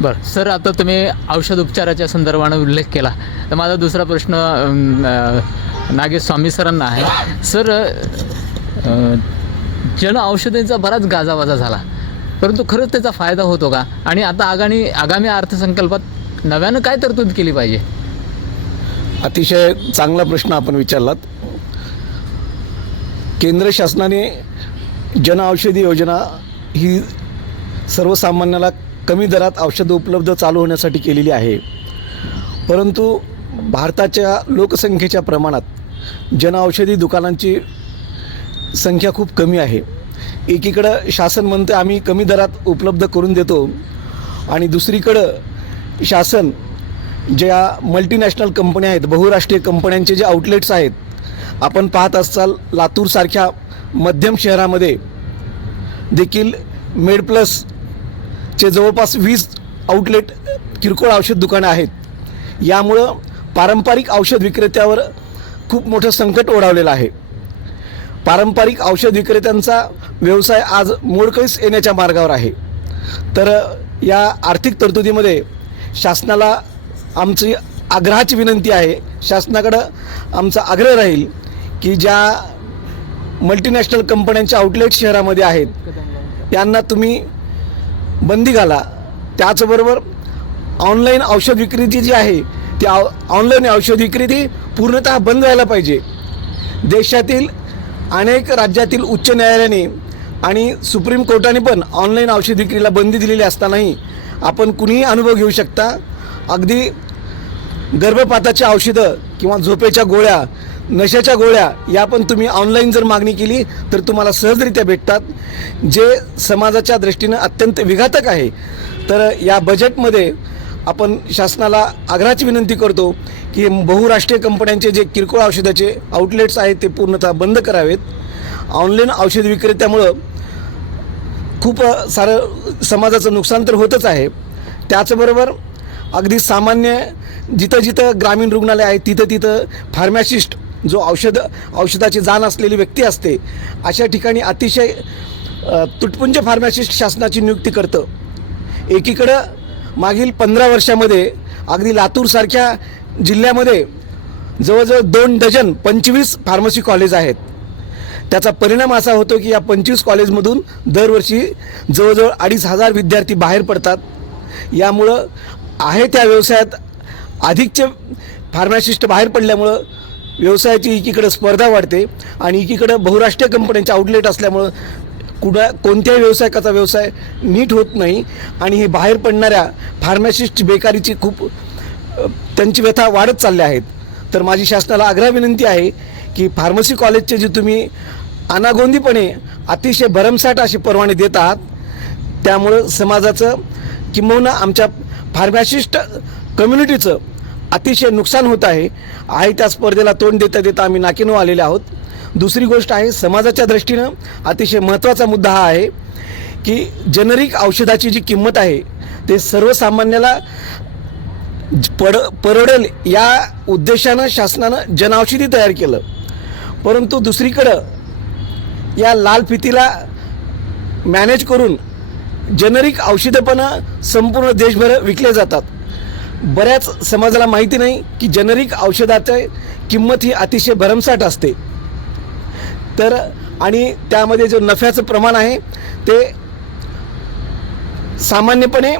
बरं सर, आता तुम्ही औषध उपचाराच्या संदर्भानं उल्लेख केला, तर माझा दुसरा प्रश्न नागेश स्वामी सरांना आहे. सर, जन औषधींचा बराच गाजावाजा झाला, परंतु खरंच त्याचा फायदा होतो का? आणि आता आगामी अर्थसंकल्पात नव्यानं काय तरतूद केली पाहिजे? अतिशय चांगला प्रश्न आपण विचारलात. केंद्र शासनाने जनऔषधी योजना ही सर्वसामान्याला कमी दरात औषधं उपलब्ध चालू होण्यासाठी केलेली आहे, परंतु भारताच्या लोकसंख्येच्या प्रमाणात जनऔषधी दुकानांची संख्या खूप कमी आहे. एकीकडं शासन म्हणते आम्ही कमी दरात उपलब्ध करून देतो आणि दुसरीकडं शासन ज्या मल्टीनॅशनल कंपन्या आहेत, बहुराष्ट्रीय कंपन्यांचे जे आउटलेट्स आहेत, आपण पाहत असाल लातूरसारख्या मध्यम शहरामध्ये देखील मेडप्लसचे जवळपास 20 आउटलेट किरकोळ औषध दुकानं आहेत. यामुळं पारंपरिक औषध विक्रेत्यावर खूप मोठं संकट ओढावलेलं आहे. पारंपरिक औषध विक्रेत्यांचा व्यवसाय आज मोडकळीस येण्याच्या मार्गावर आहे. तर या आर्थिक तरतुदीमध्ये शासनाला आमची आग्रहाची विनंती आहे, शासनाकडं आमचा आग्रह राहील की ज्या मल्टीनॅशनल कंपन्यांच्या आउटलेट शहरामध्ये आहेत यांना तुम्ही बंदी घाला. त्याचबरोबर ऑनलाईन औषध विक्री जी आहे ती ऑनलाईन औषध विक्री पूर्णतः बंद व्हायला पाहिजे. देशातील अनेक राज्यातील उच्च न्यायालयाने आणि सुप्रीम कोर्टाने पण ऑनलाईन औषध विक्रीला बंदी दिलेली असतानाही आपण कुणीही अनुभव घेऊ शकता. अगदी गर्भपाताची औषधं किंवा झोपेच्या गोळ्या, नशेच्या गोळ्या या पण तुम्ही ऑनलाईन जर मागणी केली तर तुम्हाला सहजरित्या भेटतात, जे समाजाच्या दृष्टीनं अत्यंत विघातक आहे. तर या बजेटमध्ये आपण शासनाला आग्रहाची विनंती करतो की बहुराष्ट्रीय कंपन्यांचे जे किरकोळ औषधाचे आउटलेट्स आहेत ते पूर्णतः बंद करावेत. ऑनलाईन औषध विक्रेत्यामुळं खूप सारं समाजाचं नुकसान तर होतच आहे. त्याचबरोबर अगदी सामान्य जिथं जिथं ग्रामीण रुग्णालय आहे तिथं फार्मासिस्ट जो औषधाची जाण असलेली व्यक्ती असते, अशा ठिकाणी अतिशय तुटपुंज फार्मासिस्ट शासनाची नियुक्ती करतं. एकीकडं मागील 15 वर्षामध्ये अगदी लातूरसारख्या जिल्ह्यामध्ये जवळजवळ 2 डझन 25 फार्मसी कॉलेज आहेत. त्याचा परिणाम असा होतो की या 25 कॉलेजमधून दरवर्षी जवळजवळ 2,500 विद्यार्थी बाहेर पडतात. यामुळं आहे त्या व्यवसायात अधिकचे फार्मासिस्ट बाहेर पडल्यामुळं व्यवसायाची एकीकडं स्पर्धा वाढते आणि एकीकडं बहुराष्ट्रीय कंपन्यांचे आउटलेट असल्यामुळं कोणत्याही व्यावसायिकाचा व्यवसाय नीट होत नाही आणि हे बाहेर पडणाऱ्या फार्मासिस्ट बेकारीची खूप त्यांची व्यथा वाढत चालल्या आहेत. तर माझी शासनाला आग्रह विनंती आहे की फार्मसी कॉलेजचे जे तुम्ही अनागोंदीपणे अतिशय भरमसाठ असे परवाने देत आहात, त्यामुळं समाजाचं किंबहुना आमच्या फार्मासिस्ट कम्युनिटीचं अतिशय नुकसान होत आहे. त्या स्पर्धेला तोंड देता देता आम्ही नाकीनऊ आलेले आहोत. दुसरी गोष्ट आहे, समाजाच्या दृष्टीनं अतिशय महत्त्वाचा मुद्दा हा आहे की जेनरिक औषधाची जी किंमत आहे ते सर्वसामान्याला परवडेल या उद्देशानं शासनानं जनऔषधी तयार केलं. परंतु दुसरीकडं या लाल फितीला मॅनेज करून जेनरिक औषधं पण संपूर्ण देशभर विकले जातात. बऱ्याच समाजाला माहिती नाही की जेनरिक औषधाची किंमत ही अतिशय भरमसाठ असते. तर आणि त्यामध्ये जो नफ्याचं प्रमाण आहे ते सामान्यपणे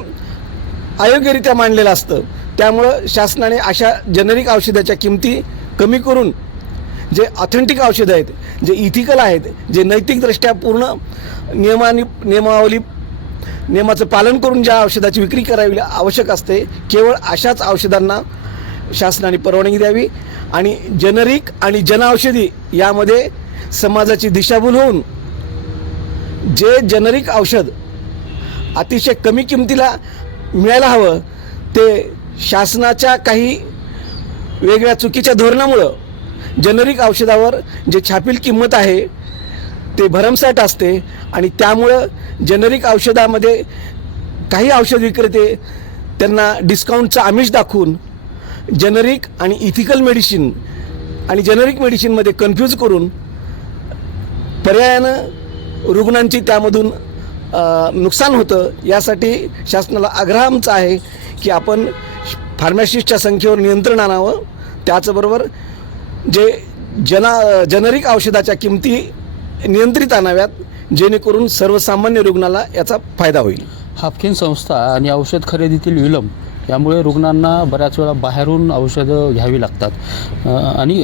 अयोग्यरित्या मांडलेलं असतं. त्यामुळं शासनाने अशा जेनरिक औषधाच्या किमती कमी करून जे ऑथेंटिक औषधं आहेत, जे इथिकल आहेत, जे नैतिकदृष्ट्या पूर्ण नियमाचं पालन करून ज्या औषधाची विक्री करावी आवश्यक असते, केवळ अशाच औषधांना शासनाने परवानगी द्यावी आणि जेनरिक आणि जनऔषधी यामध्ये समाजाची दिशाभूल होऊन जे जेनरिक औषध अतिशय कमी किमतीला मिळायला हवं ते शासनाच्या काही वेगळ्या चुकीच्या धोरणामुळं जेनरिक औषधावर जे छापील किंमत आहे ते भरमसाठ असते आणि त्यामुळं जेनरिक औषधामध्ये काही औषध विक्रेते त्यांना डिस्काउंटचं आमिष दाखवून जेनरिक आणि इथिकल मेडिसिन आणि जेनरिक मेडिसिनमध्ये कन्फ्यूज करून पर्यायानं रुग्णांची त्यामधून नुकसान होतं. यासाठी शासनाला आग्रह आमचा आहे की आपण फार्मासिस्टच्या संख्येवर नियंत्रण आणावं. त्याचबरोबर जे जेनरिक औषधाच्या किमती नियंत्रित आणाव्यात, जेणेकरून सर्वसामान्य रुग्णाला याचा फायदा होईल. हाफकिन संस्था आणि औषध खरेदीतील विलंब यामुळे रुग्णांना बऱ्याच वेळा बाहेरून औषधं घ्यावी लागतात आणि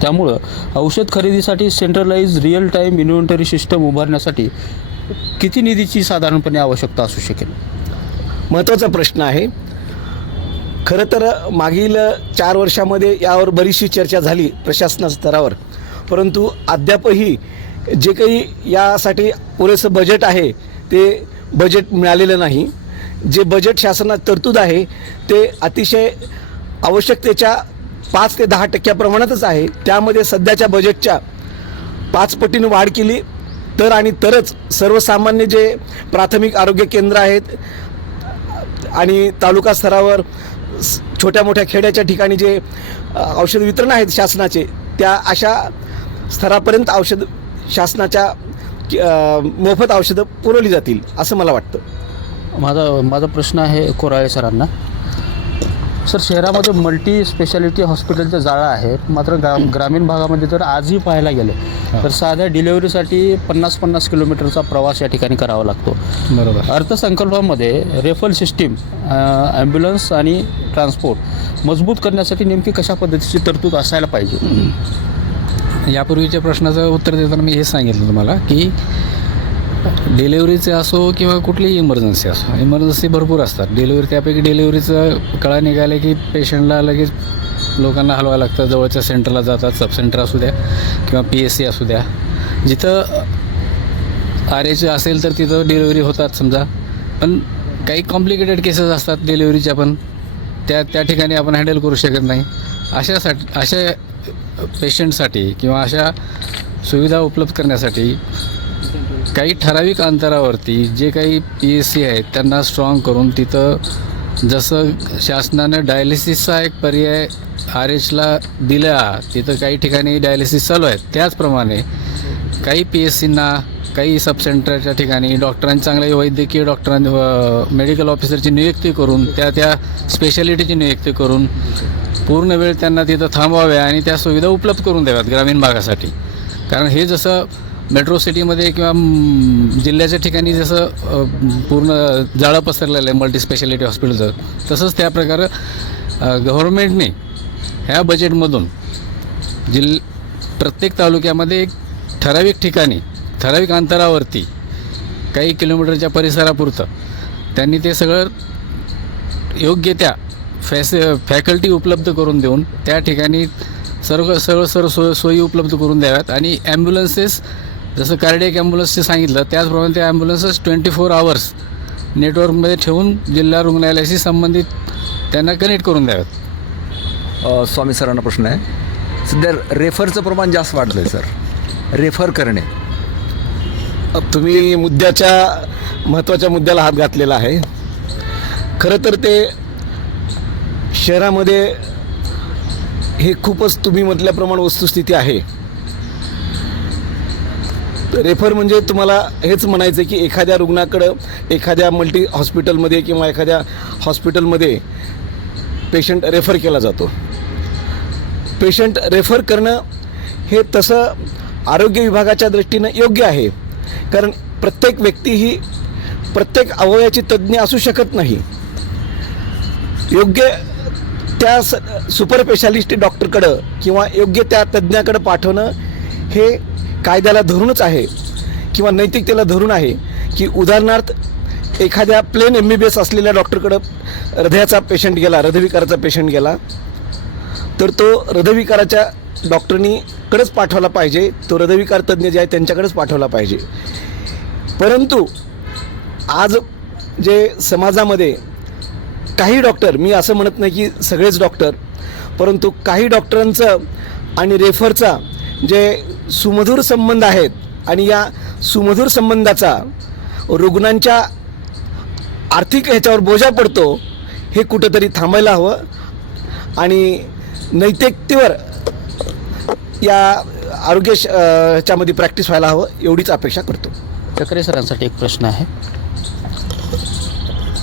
त्यामुळं औषध खरेदीसाठी centralise real time inventory system उभारण्यासाठी किती निधीची साधारणपणे आवश्यकता असू शकेल? महत्त्वाचा प्रश्न आहे. खरं तर मागील 4 वर्षामध्ये यावर बरीचशी चर्चा झाली प्रशासना स्तरावर, परंतु अद्यापही जे काही यासाठी पुरेसं बजेट आहे ते बजेट मिळालेलं नाही. जे बजेट शासनात तरतूद आहे ते अतिशय आवश्यकतेच्या 5 ते 10% प्रमाणातच आहे. त्यामध्ये सध्याच्या बजेटच्या 5 पटीने वाढ केली तरच सर्वसामान्य जे प्राथमिक आरोग्य केंद्र आहेत आणि तालुका स्तरावर छोट्या मोठ्या खेड्याच्या ठिकाणी जे औषध वितरण आहेत शासनाचे, त्या अशा स्तरापर्यंत औषध शासनाच्या मोफत औषधं पुरवली जातील असं मला वाटतं. माझा प्रश्न आहे कोराळे सरांना. सर शहरामध्ये मल्टी स्पेशालिटी हॉस्पिटलचं जाळं आहे, मात्र ग्रामीण भागामध्ये जर आजही पाहायला गेलं तर साध्या डिलेवरीसाठी 50-50 किलोमीटरचा प्रवास या ठिकाणी करावा लागतो. बरोबर. अर्थसंकल्पामध्ये रेफरल सिस्टीम, ॲम्ब्युलन्स आणि ट्रान्सपोर्ट मजबूत करण्यासाठी नेमकी कशा पद्धतीची तरतूद असायला पाहिजे? यापूर्वीच्या प्रश्नाचं उत्तर देताना मी हेच सांगितलं तुम्हाला की डिलेवरीचे असो किंवा कुठलीही इमर्जन्सी असो, इमर्जन्सी भरपूर असतात. डिलेवरी त्यापैकी डिलेवरीचं कळा निघाले की पेशंटला लगेच लोकांना हलवायला लागतं, जवळच्या सेंटरला जातात, सब सेंटर असू द्या किंवा PSC असू द्या. जिथं RH असेल तर तिथं डिलेवरी होतात समजा, पण काही कॉम्प्लिकेटेड केसेस असतात डिलेवरीच्या, पण त्या ठिकाणी आपण हँडल करू शकत नाही. अशा पेशंटसाठी किंवा अशा सुविधा उपलब्ध करण्यासाठी काही ठराविक अंतरावरती जे काही PSC आहेत त्यांना स्ट्रॉंग करून तिथं जसं शासनानं डायलिसिसचा एक पर्याय RHला दिला, तिथं काही ठिकाणी डायलिसिस चालू आहेत, त्याचप्रमाणे काही PSCना काही सब सेंटरच्या ठिकाणी डॉक्टरांनी चांगल्या वैद्यकीय डॉक्टरांनी मेडिकल ऑफिसरची नियुक्ती करून त्या स्पेशालिटीची नियुक्ती करून पूर्ण वेळ त्यांना तिथं थांबवाव्या आणि त्या सुविधा उपलब्ध करून द्याव्यात ग्रामीण भागासाठी. कारण हे जसं मेट्रो सिटीमध्ये किंवा जिल्ह्याच्या ठिकाणी जसं पूर्ण जाळं पसरलेलं आहे मल्टी स्पेशालिटी हॉस्पिटलचं, तसंच त्या प्रकारे गव्हर्नमेंटने ह्या बजेटमधून प्रत्येक तालुक्यामध्ये एक ठराविक ठिकाणी ठराविक अंतरावरती काही किलोमीटरच्या परिसरापुरतं त्यांनी ते सगळं योग्य त्या फॅकल्टी उपलब्ध करून देऊन त्या ठिकाणी सर्व सोयी उपलब्ध करून द्याव्यात. आणि ॲम्ब्युलन्सेस जसं कार्डियक ॲम्ब्युलन्सचे सांगितलं त्याचप्रमाणे त्या ॲम्ब्युलन्सेस 24 आवर्स नेटवर्कमध्ये ठेवून जिल्हा रुग्णालयाशी संबंधित त्यांना कनेक्ट करून द्याव्यात. स्वामी सरांना प्रश्न आहे. सध्या रेफरचं प्रमाण जास्त वाढलं आहे सर, रेफर करणे. तुम्ही महत्त्वाच्या मुद्द्याला हात घातलेला आहे. खरं तर ते शहरामध्ये हे खूपच तुम्ही म्हटल्याप्रमाणे वस्तुस्थिती आहे. रेफर म्हणजे तुम्हाला हेच म्हणायचं की एखाद्या रुग्णाकडं एखाद्या मल्टी हॉस्पिटलमध्ये किंवा एखाद्या हॉस्पिटलमध्ये पेशंट रेफर केला जातो. पेशंट रेफर करणं हे तसं आरोग्य विभागाच्या दृष्टीनं योग्य आहे, कारण प्रत्येक व्यक्ती ही प्रत्येक अवयवाची तज्ज्ञ असू शकत नाही. योग्य त्या सुपर स्पेशालिस्ट डॉक्टरकडं किंवा योग्य त्या तज्ज्ञाकडं पाठवणं हे कायद्याला धरूनच आहे किंवा नैतिकतेला धरून आहे. की उदाहरणार्थ एखाद्या प्लेन MBBS असलेल्या डॉक्टरकडं हृदयाचा पेशंट गेला, हृदयविकाराचा पेशंट गेला, तर तो हृदयविकाराच्या डॉक्टरनीकडेच पाठवला पाहिजे, तो हृदयविकार तज्ज्ञ जे आहे त्यांच्याकडेच पाठवला पाहिजे. परंतु आज जे समाजामध्ये काही डॉक्टर, मी असं म्हणत नाही की सगळेच डॉक्टर, परंतु काही डॉक्टरांचं आणि रेफरचा जे सुमधुर संबंध आहेत आणि या सुमधुर संबंधाचा रुग्णांच्या आर्थिक ह्याच्यावर बोजा पडतो, हे कुठंतरी थांबायला हवं आणि नैतिकतेवर या आरोग्य ह्याच्यामध्ये प्रॅक्टिस व्हायला हवं, एवढीच अपेक्षा करतो. चक्रे सरांसाठी एक प्रश्न आहे.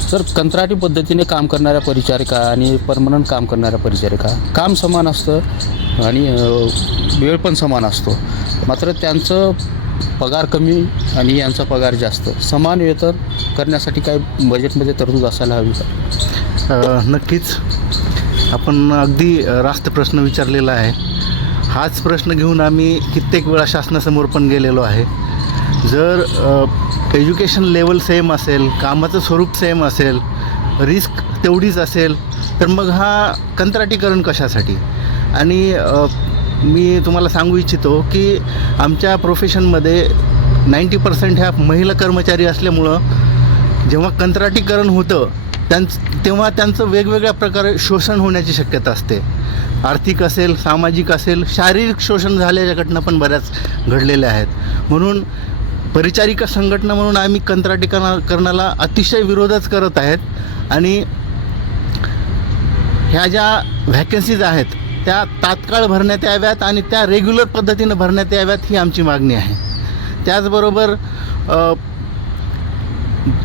सर, कंत्राटी पद्धतीने काम करणाऱ्या परिचारिका आणि परमनंट काम करणाऱ्या परिचारिका काम समान असतं आणि वेळ पण समान असतो, मात्र त्यांचं पगार कमी आणि यांचा पगार जास्त. समान वेतन करण्यासाठी काय बजेटमध्ये तरतूद असायला हवी का? नक्कीच. आपण अगदी रास्त प्रश्न विचारलेला आहे. हाच प्रश्न घेऊन आम्ही कित्येक वेळा शासनासमोर पण गेलेलो आहे. जर एज्युकेशन लेवल सेम असेल, कामाचं स्वरूप सेम असेल, रिस्क तेवढीच असेल, तर मग हा कंत्राटीकरण कशासाठी? आणि मी तुम्हाला सांगू इच्छितो की आमच्या प्रोफेशनमध्ये 90% ह्या महिला कर्मचारी असल्यामुळं जेव्हा कंत्राटीकरण होतं तेव्हा त्यांचं वेगवेगळ्या प्रकारे शोषण होण्याची शक्यता असते. आर्थिक असेल, सामाजिक असेल, शारीरिक शोषण झालेल्या घटना पण बऱ्याच घडलेल्या आहेत. म्हणून परिचारिका संघटना म्हणून आम्ही कंत्राटीकरणाला अतिशय विरोधच करत आहेत आणि ह्या ज्या व्हॅकन्सीज आहेत त्या तात्काळ भरण्यात याव्यात आणि त्या रेग्युलर पद्धतीनं भरण्यात याव्यात, ही आमची मागणी आहे. त्याचबरोबर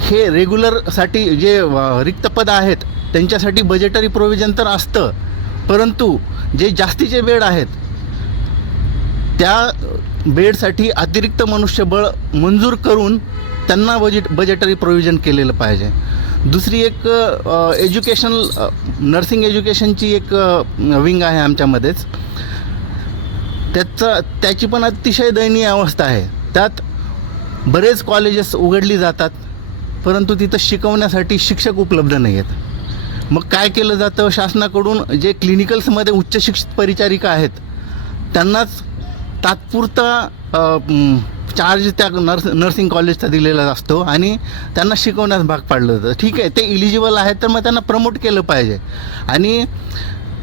हे रेग्युलरसाठी जे रिक्त पदं आहेत त्यांच्यासाठी बजेटरी प्रोव्हिजन तर असतं, परंतु जे जास्तीचे बेड आहेत त्या बेडसाठी अतिरिक्त मनुष्यबळ मंजूर करून त्यांना बजेटरी प्रोव्हिजन केलेलं पाहिजे. दुसरी एक नर्सिंग एज्युकेशनची एक विंग आहे आमच्यामध्येच. त्याची पण अतिशय दयनीय अवस्था आहे. त्यात बरेच कॉलेजेस उघडली जातात, परंतु तिथं शिकवण्यासाठी शिक्षक उपलब्ध नाही आहेत. मग काय केलं जातं, शासनाकडून जे क्लिनिकल्समध्ये उच्च शिक्षित परिचारिका आहेत त्यांनाच तात्पुरता चार्ज त्या नर्सिंग कॉलेजचा दिलेला असतो आणि त्यांना शिकवण्यास भाग पाडलं जातं. ठीक आहे, ते इलिजिबल आहेत तर मग त्यांना प्रमोट केलं पाहिजे. आणि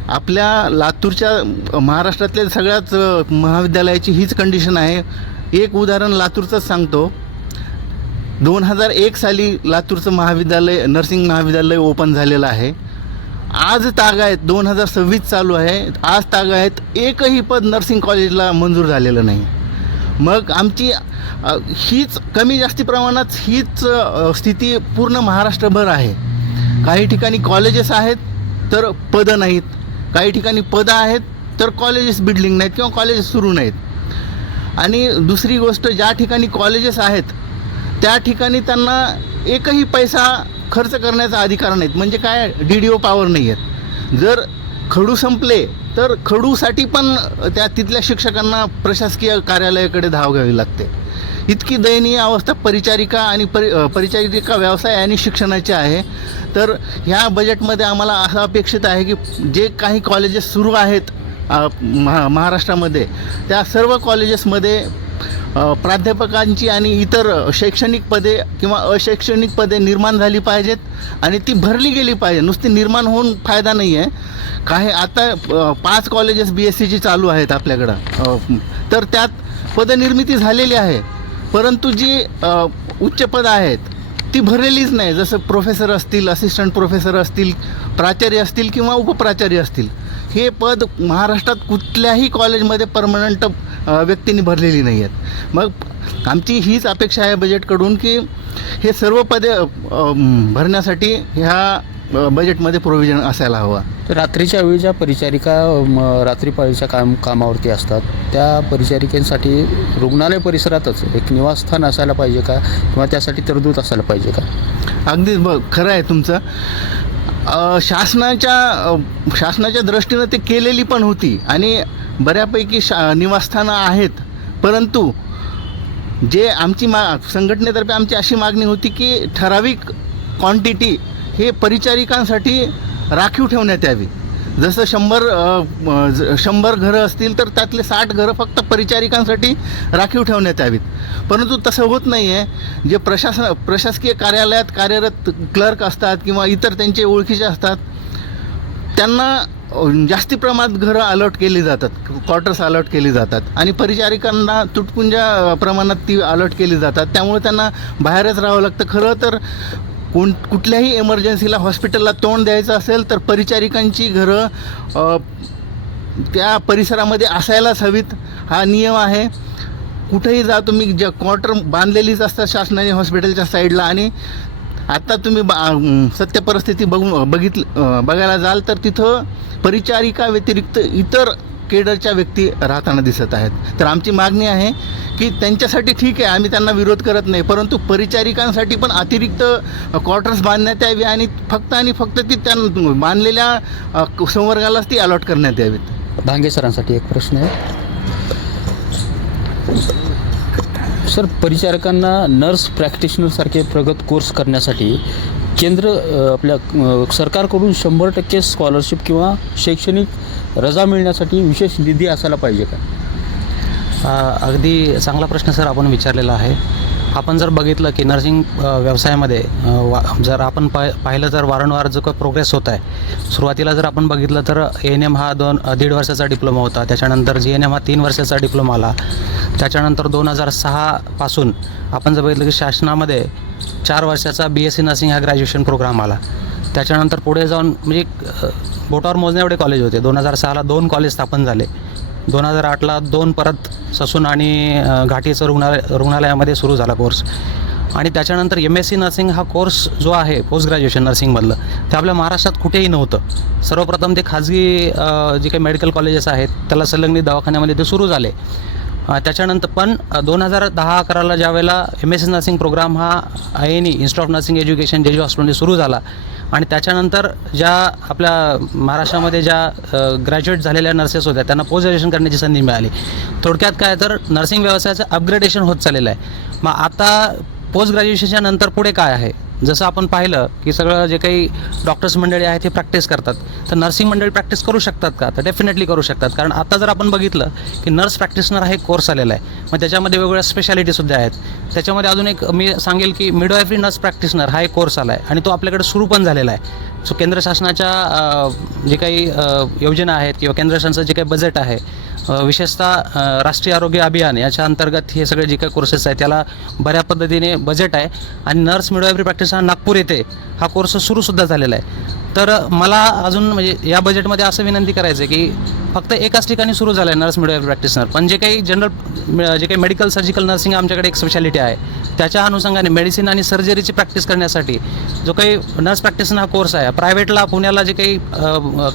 आपल्या लातूरच्या महाराष्ट्रातल्या सगळ्याच महाविद्यालयाची हीच कंडिशन आहे. एक उदाहरण लातूरचंच सांगतो. 2001 साली लातूरचं महाविद्यालय, नर्सिंग महाविद्यालय ओपन झालेलं आहे. आज तागायत 2026 चालू आहे, आज तागायत एकही पद नर्सिंग कॉलेजला मंजूर झालेलं नाही. मग आमची हीच कमी जास्ती प्रमाणात हीच स्थिती पूर्ण महाराष्ट्रभर आहे. काही ठिकाणी कॉलेजेस आहेत तर पदं नाहीत, काही ठिकाणी पदं आहेत तर कॉलेजेस बिल्डिंग नाहीत किंवा कॉलेजेस सुरू नाहीत. आणि दुसरी गोष्ट, ज्या ठिकाणी कॉलेजेस आहेत त्या ठिकाणी त्यांना एकही पैसा खर्च करण्याचा अधिकार नाहीत. म्हणजे काय, DDO पॉवर नाही आहेत. जर खडू संपले तर खडूसाठी पण तिथल्या शिक्षकांना प्रशासकीय कार्यालयाकडे धाव घ्यावी लागते. इतकी दयनीय अवस्था परिचारिका आणि परिचारिका व्यवसाय आणि शिक्षणाची आहे. तर ह्या बजेटमध्ये आम्हाला असं अपेक्षित आहे की जे काही कॉलेजेस सुरू आहेत महाराष्ट्रामध्ये त्या सर्व कॉलेजेसमध्ये प्राध्यापकांची आणि इतर शैक्षणिक पदे किंवा अशैक्षणिक पदे निर्माण झाली पाहिजेत आणि ती भरली गेली पाहिजे. नुसती निर्माण होऊन फायदा नाही आहे. काही आता 5 कॉलेजेस BSCची चालू आहेत आपल्याकडं, तर त्यात पदनिर्मिती झालेली आहे, परंतु जी उच्च पदं आहेत ती भरलेलीच नाही. जसं प्रोफेसर असतील, असिस्टंट प्रोफेसर असतील, प्राचार्य असतील किंवा उपप्राचार्य असतील, हे पद महाराष्ट्रात कुठल्याही कॉलेजमध्ये परमनंट व्यक्तींनी भरलेली नाही आहेत. मग आमची हीच अपेक्षा आहे बजेटकडून की हे सर्व पदे भरण्यासाठी ह्या बजेटमध्ये प्रोव्हिजन असायला हवा. रात्रीच्या वेळी ज्या परिचारिका रात्रीपाळीच्या कामावरती असतात त्या परिचारिकांसाठी रुग्णालय परिसरातच एक निवासस्थान असायला पाहिजे का, किंवा त्यासाठी तरतूद असायला पाहिजे का? अगदी खरं आहे तुमचं. शासनाच्या दृष्टीनं ते केलेली पण होती आणि बऱ्यापैकी निवासस्थानं आहेत, परंतु जे आमची संघटनेतर्फे आमची अशी मागणी होती की ठराविक क्वांटिटी हे परिचारिकांसाठी राखीव ठेवण्यात यावी. जसं 100 घरं असतील तर त्यातले 60 घरं फक्त परिचारिकांसाठी राखीव ठेवण्यात यावीत, परंतु तसं होत नाही आहे. जे प्रशासकीय कार्यालयात कार्यरत क्लर्क असतात किंवा इतर त्यांचे ओळखीचे असतात त्यांना जास्ती प्रमाणात घरं अलॉट केली जातात, क्वार्टर्स अलॉट केली जातात आणि परिचारिकांना तुटपुंज्या प्रमाणात ती अलॉट केली जातात. त्यामुळे त्यांना बाहेरच राहावं लागतं. खरं तर कुठल्याही इमर्जन्सीला हॉस्पिटलला तोंड द्यायचं असेल तर परिचारिकांची घरं त्या परिसरामध्ये असायलाच हवीत. हा नियम आहे. कुठेही जा तुम्ही, ज्या क्वार्टर बांधलेलीच असतात शासनाने हॉस्पिटलच्या साईडला, आणि आता तुम्ही सत्य परिस्थिती बघायला जाल तर तिथं परिचारिका व्यतिरिक्त इतर केडरच्या व्यक्ती राहताना दिसत आहेत. तर आमची मागणी आहे की त्यांच्यासाठी ठीक आहे, आम्ही त्यांना विरोध करत नाही, परंतु परिचारिकांसाठी पण अतिरिक्त क्वार्टर्स बांधण्यात यावी आणि फक्त ती त्या बांधलेल्या संवर्गालाच ती अलॉट करण्यात यावीत. भांगे सरांसाठी एक प्रश्न आहे. सर, परिचारकांना नर्स प्रॅक्टिशनरसारखे प्रगत कोर्स करण्यासाठी केंद्र आपल्या सरकारकडून 100% स्कॉलरशिप किंवा शैक्षणिक रजा मिळण्यासाठी विशेष निधी असायला पाहिजे का? अगदी चांगला प्रश्न सर आपण विचारलेला आहे. आपण जर बघितलं की नर्सिंग व्यवसायामध्ये जर आपण पाहिलं तर वारंवार जो काही प्रोग्रेस होत आहे, सुरुवातीला जर आपण बघितलं तर ANM हा 2.5 वर्षाचा डिप्लोमा होता, त्याच्यानंतर GNM हा 3 वर्षाचा डिप्लोमा आला, त्याच्यानंतर 2006 पासून आपण जर बघितलं की शासनामध्ये 4 वर्षाचा BSc नर्सिंग हा ग्रॅज्युएशन प्रोग्राम आला. त्याच्यानंतर पुढे जाऊन म्हणजे बोटावर मोजण्या एवढे कॉलेज होते. 2006ला 2 कॉलेज स्थापन झाले, 2008ला 2 परत ससून आणि घाटीचं रुग्णालयामध्ये सुरू झाला कोर्स. आणि त्याच्यानंतर MSc नर्सिंग हा कोर्स जो आहे पोस्ट ग्रॅज्युएशन नर्सिंगमधलं ते आपल्या महाराष्ट्रात कुठेही नव्हतं. सर्वप्रथम ते खाजगी जे काही मेडिकल कॉलेजेस आहेत त्याला संलग्नित दवाखान्यामध्ये ते सुरू झाले. त्याच्यानंतर पण 2010-11ला ज्यावेळेला MSc नर्सिंग प्रोग्राम हा INE institute of nursing education जेजू हॉस्पिटलमध्ये सुरू झाला आणि त्याच्यानंतर ज्या आपल्या महाराष्ट्रामध्ये ज्या ग्रॅज्युएट झालेल्या नर्सेस होत्या त्यांना पोस्ट ग्रॅज्युएशन करण्याची संधी मिळाली. थोडक्यात काय तर नर्सिंग व्यवसायाचं अपग्रेडेशन होत चाललेलं आहे. मग आता पोस्ट ग्रॅज्युएशनच्या नंतर पुढे काय आहे, जसं आपण पाहिलं की सगळं जे काही डॉक्टर्स मंडळी आहेत ते प्रॅक्टिस करतात, तर नर्सिंग मंडळी प्रॅक्टिस करू शकतात का, तर डेफिनेटली करू शकतात. कारण आता जर आपण बघितलं की नर्स प्रॅक्टिशनर हा एक कोर्स आलेला आहे, मग त्याच्यामध्ये वेगवेगळ्या स्पेशालिटीसुद्धा आहेत. त्याच्यामध्ये अजून एक मी सांगेल की मिडवायफरी नर्स प्रॅक्टिशनर हा एक कोर्स आला आहे आणि तो आपल्याकडे सुरू पण झालेला आहे. सो केंद्र शासनाच्या जे काही योजना आहेत किंवा केंद्र शासनाचं जे काही बजेट आहे, विशेषतः राष्ट्रीय आरोग्य अभियान याच्या अंतर्गत हे सगळे जे काही कोर्सेस आहेत त्याला बऱ्या पद्धतीने बजेट आहे आणि नर्स मिडवायफरी प्रॅक्टिस हा नागपूर येथे हा कोर्स सुरूसुद्धा झालेला आहे. तर मला अजून म्हणजे या बजेटमध्ये असं विनंती करायचं आहे की फक्त एकाच ठिकाणी सुरू झालं आहे नर्स मिडवायफरी प्रॅक्टिशनर, पण जे काही जनरल जे काही मेडिकल सर्जिकल नर्सिंग आमच्याकडे एक स्पेशालिटी आहे त्याच्या अनुषंगाने मेडिसिन आणि सर्जरीची प्रॅक्टिस करण्यासाठी जो काही नर्स प्रॅक्टिशनर हा कोर्स आहे प्रायव्हेटला पुण्याला जे काही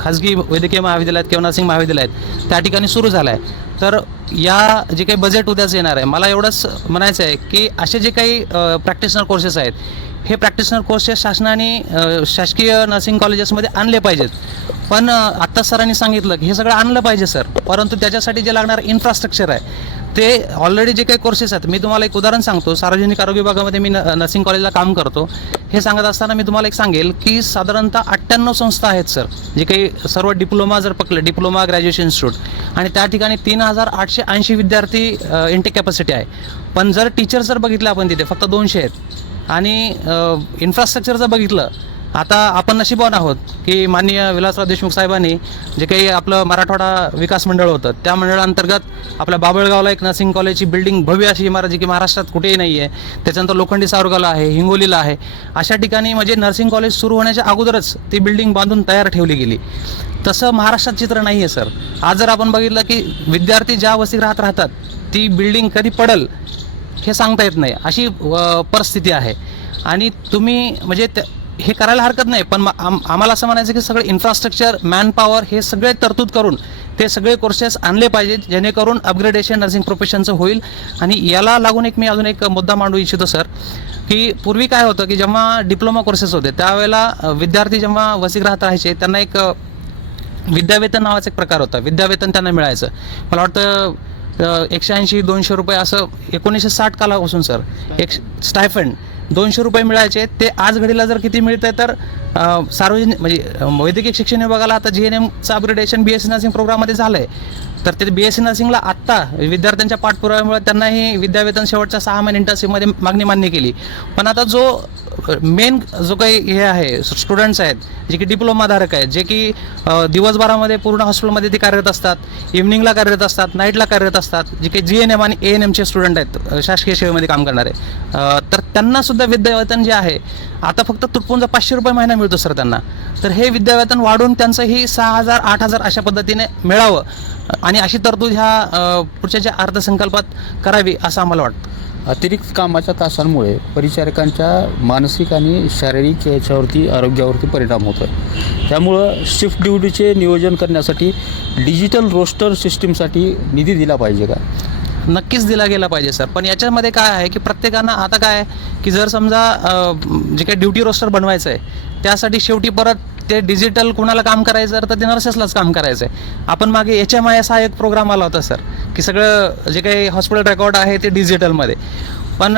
खाजगी वैद्यकीय महाविद्यालयात किंवा नर्सिंग महाविद्यालय आहेत त्या ठिकाणी सुरू झाला आहे. तर या जे काही बजेट उद्याच येणार आहे मला एवढंच म्हणायचं आहे की असे जे काही प्रॅक्टिशनर कोर्सेस आहेत हे प्रॅक्टिशनर कोर्सेस शासनाने शासकीय नर्सिंग कॉलेजेसमध्ये आणले पाहिजेत. पण आत्ता सरांनी सांगितलं की हे सगळं आणलं पाहिजे सर, परंतु त्याच्यासाठी जे लागणारं इन्फ्रास्ट्रक्चर आहे ते ऑलरेडी जे काही कोर्सेस आहेत, मी तुम्हाला एक उदाहरण सांगतो. सार्वजनिक आरोग्य विभागामध्ये मी नर्सिंग कॉलेजला काम करतो. हे सांगत असताना मी तुम्हाला एक सांगेल की साधारणतः 98 संस्था आहेत सर, जे काही सर्व डिप्लोमा जर पकडले, डिप्लोमा ग्रॅज्युएशन इन्स्टिट्यूट, आणि त्या ठिकाणी 3880 विद्यार्थी इंटेक कॅपॅसिटी आहे. पण जर टीचर जर बघितलं आपण तिथे फक्त 200 आहेत आणि इन्फ्रास्ट्रक्चर जर बघितलं, आता आपण नशिबवान आहोत की माननीय विलासराव देशमुख साहेबांनी जे काही आपलं मराठवाडा विकास मंडळ होतं त्या मंडळांतर्गत आपल्या बाबळगावला एक नर्सिंग कॉलेजची बिल्डिंग भव्य अशी इमारत जी की महाराष्ट्रात कुठेही नाही आहे, त्याच्यानंतर लोखंडी सावरगावला आहे, हिंगोलीला आहे, अशा ठिकाणी म्हणजे नर्सिंग कॉलेज सुरू होण्याच्या अगोदरच ती बिल्डिंग बांधून तयार ठेवली गेली. तसं महाराष्ट्रात चित्र नाही आहे सर. आज जर आपण बघितलं की विद्यार्थी ज्या वसतिगृहात राहतात ती बिल्डिंग कधी पडेल हे सांगता येत नाही, अशी परिस्थिती आहे. आणि तुम्ही म्हणजे हे करायला हरकत नाही, पण आम्हाला असं म्हणायचं की सगळं इन्फ्रास्ट्रक्चर, मॅनपॉवर हे सगळे तरतूद करून ते सगळे कोर्सेस आणले पाहिजेत जेणेकरून अपग्रेडेशन नर्सिंग प्रोफेशनचं होईल. आणि याला लागून मी अजून एक मुद्दा मांडू इच्छितो सर, की पूर्वी काय होतं की जेव्हा डिप्लोमा कोर्सेस होते त्यावेळेला विद्यार्थी जेव्हा वसतिगृहात राहायचे त्यांना एक विद्यावेतन नावाचा एक प्रकार होता. विद्यावेतन त्यांना मिळायचं, मला वाटतं 180-200 रुपये असं 1960 कालापासून सर एक स्टायफंड 200 रुपये मिळायचे. ते आज घडीला जर किती मिळतं आहे तर सार्वजनिक म्हणजे वैद्यकीय शिक्षण विभागाला आता GNMचं अपग्रेडेशन BSc नर्सिंग प्रोग्राममध्ये झालं आहे. तर ते BSc नर्सिंगला आत्ता विद्यार्थ्यांच्या पाठपुराव्यामुळे त्यांनाही विद्यावेतन शेवटच्या 6 महिने इंटर्नशिपमध्ये मागणी मान्य केली. पण आता जो मेन जो काही हे आहे स्टुडंट्स आहेत जे की डिप्लोमाधारक आहेत, जे की दिवसभरामध्ये पूर्ण हॉस्पिटलमध्ये ते कार्यरत असतात, इव्हनिंगला कार्यरत असतात, नाईटला कार्यरत असतात, जे काही GNM आणि ANMचे स्टुडंट आहेत शासकीय सेवेमध्ये काम करणारे, तर त्यांनासुद्धा विद्यावेतन जे आहे आता फक्त तुटपुंजा 500 रुपये महिना मिळतो सर त्यांना. तर हे विद्यावेतन वाढून त्यांचंही 6000-8000 अशा पद्धतीने मिळावं आणि अशी तरतूद ह्या पुढच्या ज्या अर्थसंकल्पात करावी असं आम्हाला वाटतं. अतिरिक्त कामाच्या तासांमुळे परिचारिकांच्या मानसिक आणि शारीरिक याच्यावरती आरोग्यावरती परिणाम होतो आहे. त्यामुळं शिफ्ट ड्युटीचे नियोजन करण्यासाठी डिजिटल रोस्टर सिस्टीमसाठी निधी दिला पाहिजे का? नक्कीच दिला गेला पाहिजे सर. पण याच्यामध्ये काय आहे की प्रत्येकानं आता काय आहे की जर समजा जे काही ड्युटी रोस्टर बनवायचं आहे त्यासाठी शेवटी परत ते डिजिटल कुणाला काम करायचं तर ते नर्सेसलाच काम करायचं आहे. आपण मागे HMIS हा एक प्रोग्राम आला होता सर की सगळं जे काही हॉस्पिटल रेकॉर्ड आहे ते डिजिटलमध्ये, पण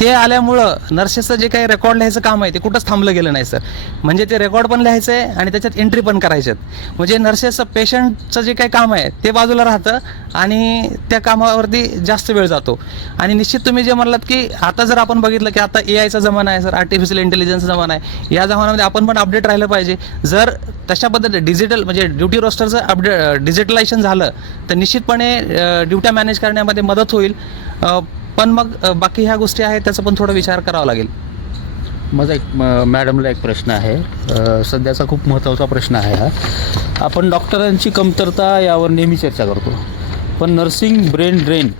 ते आल्यामुळं नर्सेसचं जे काही रेकॉर्ड लिहायचं काम आहे ते कुठंच थांबलं गेलं नाही सर. म्हणजे ते रेकॉर्ड पण लिहायचं आहे आणि त्याच्यात एंट्री पण करायचे आहेत. म्हणजे नर्सेसचं पेशंटचं जे काही काम आहे ते बाजूला राहतं आणि त्या कामावरती जास्त वेळ जातो. आणि निश्चित तुम्ही जे म्हणलात की आता जर आपण बघितलं की आता AIचा जमाना आहे सर, आर्टिफिशियल इंटेलिजन्सचा जमाना आहे, या जमान्यामध्ये आपण पण अपडेट राहिलं पाहिजे. जर तशा पद्धतीने डिजिटल म्हणजे ड्युटी रोस्टरचं डिजिटलायझेशन झालं तर निश्चितपणे ड्युट्या मॅनेज करण्यामध्ये मदत होईल. पण मग बाकी ह्या गोष्टी आहेत त्याचा पण थोडा विचार करावा लागेल. माझा एक मॅडमला एक प्रश्न आहे, सध्याचा खूप महत्त्वाचा प्रश्न आहे हा. आपण डॉक्टरांची कमतरता यावर नेहमी चर्चा करतो, पण नर्सिंग ब्रेन ड्रेन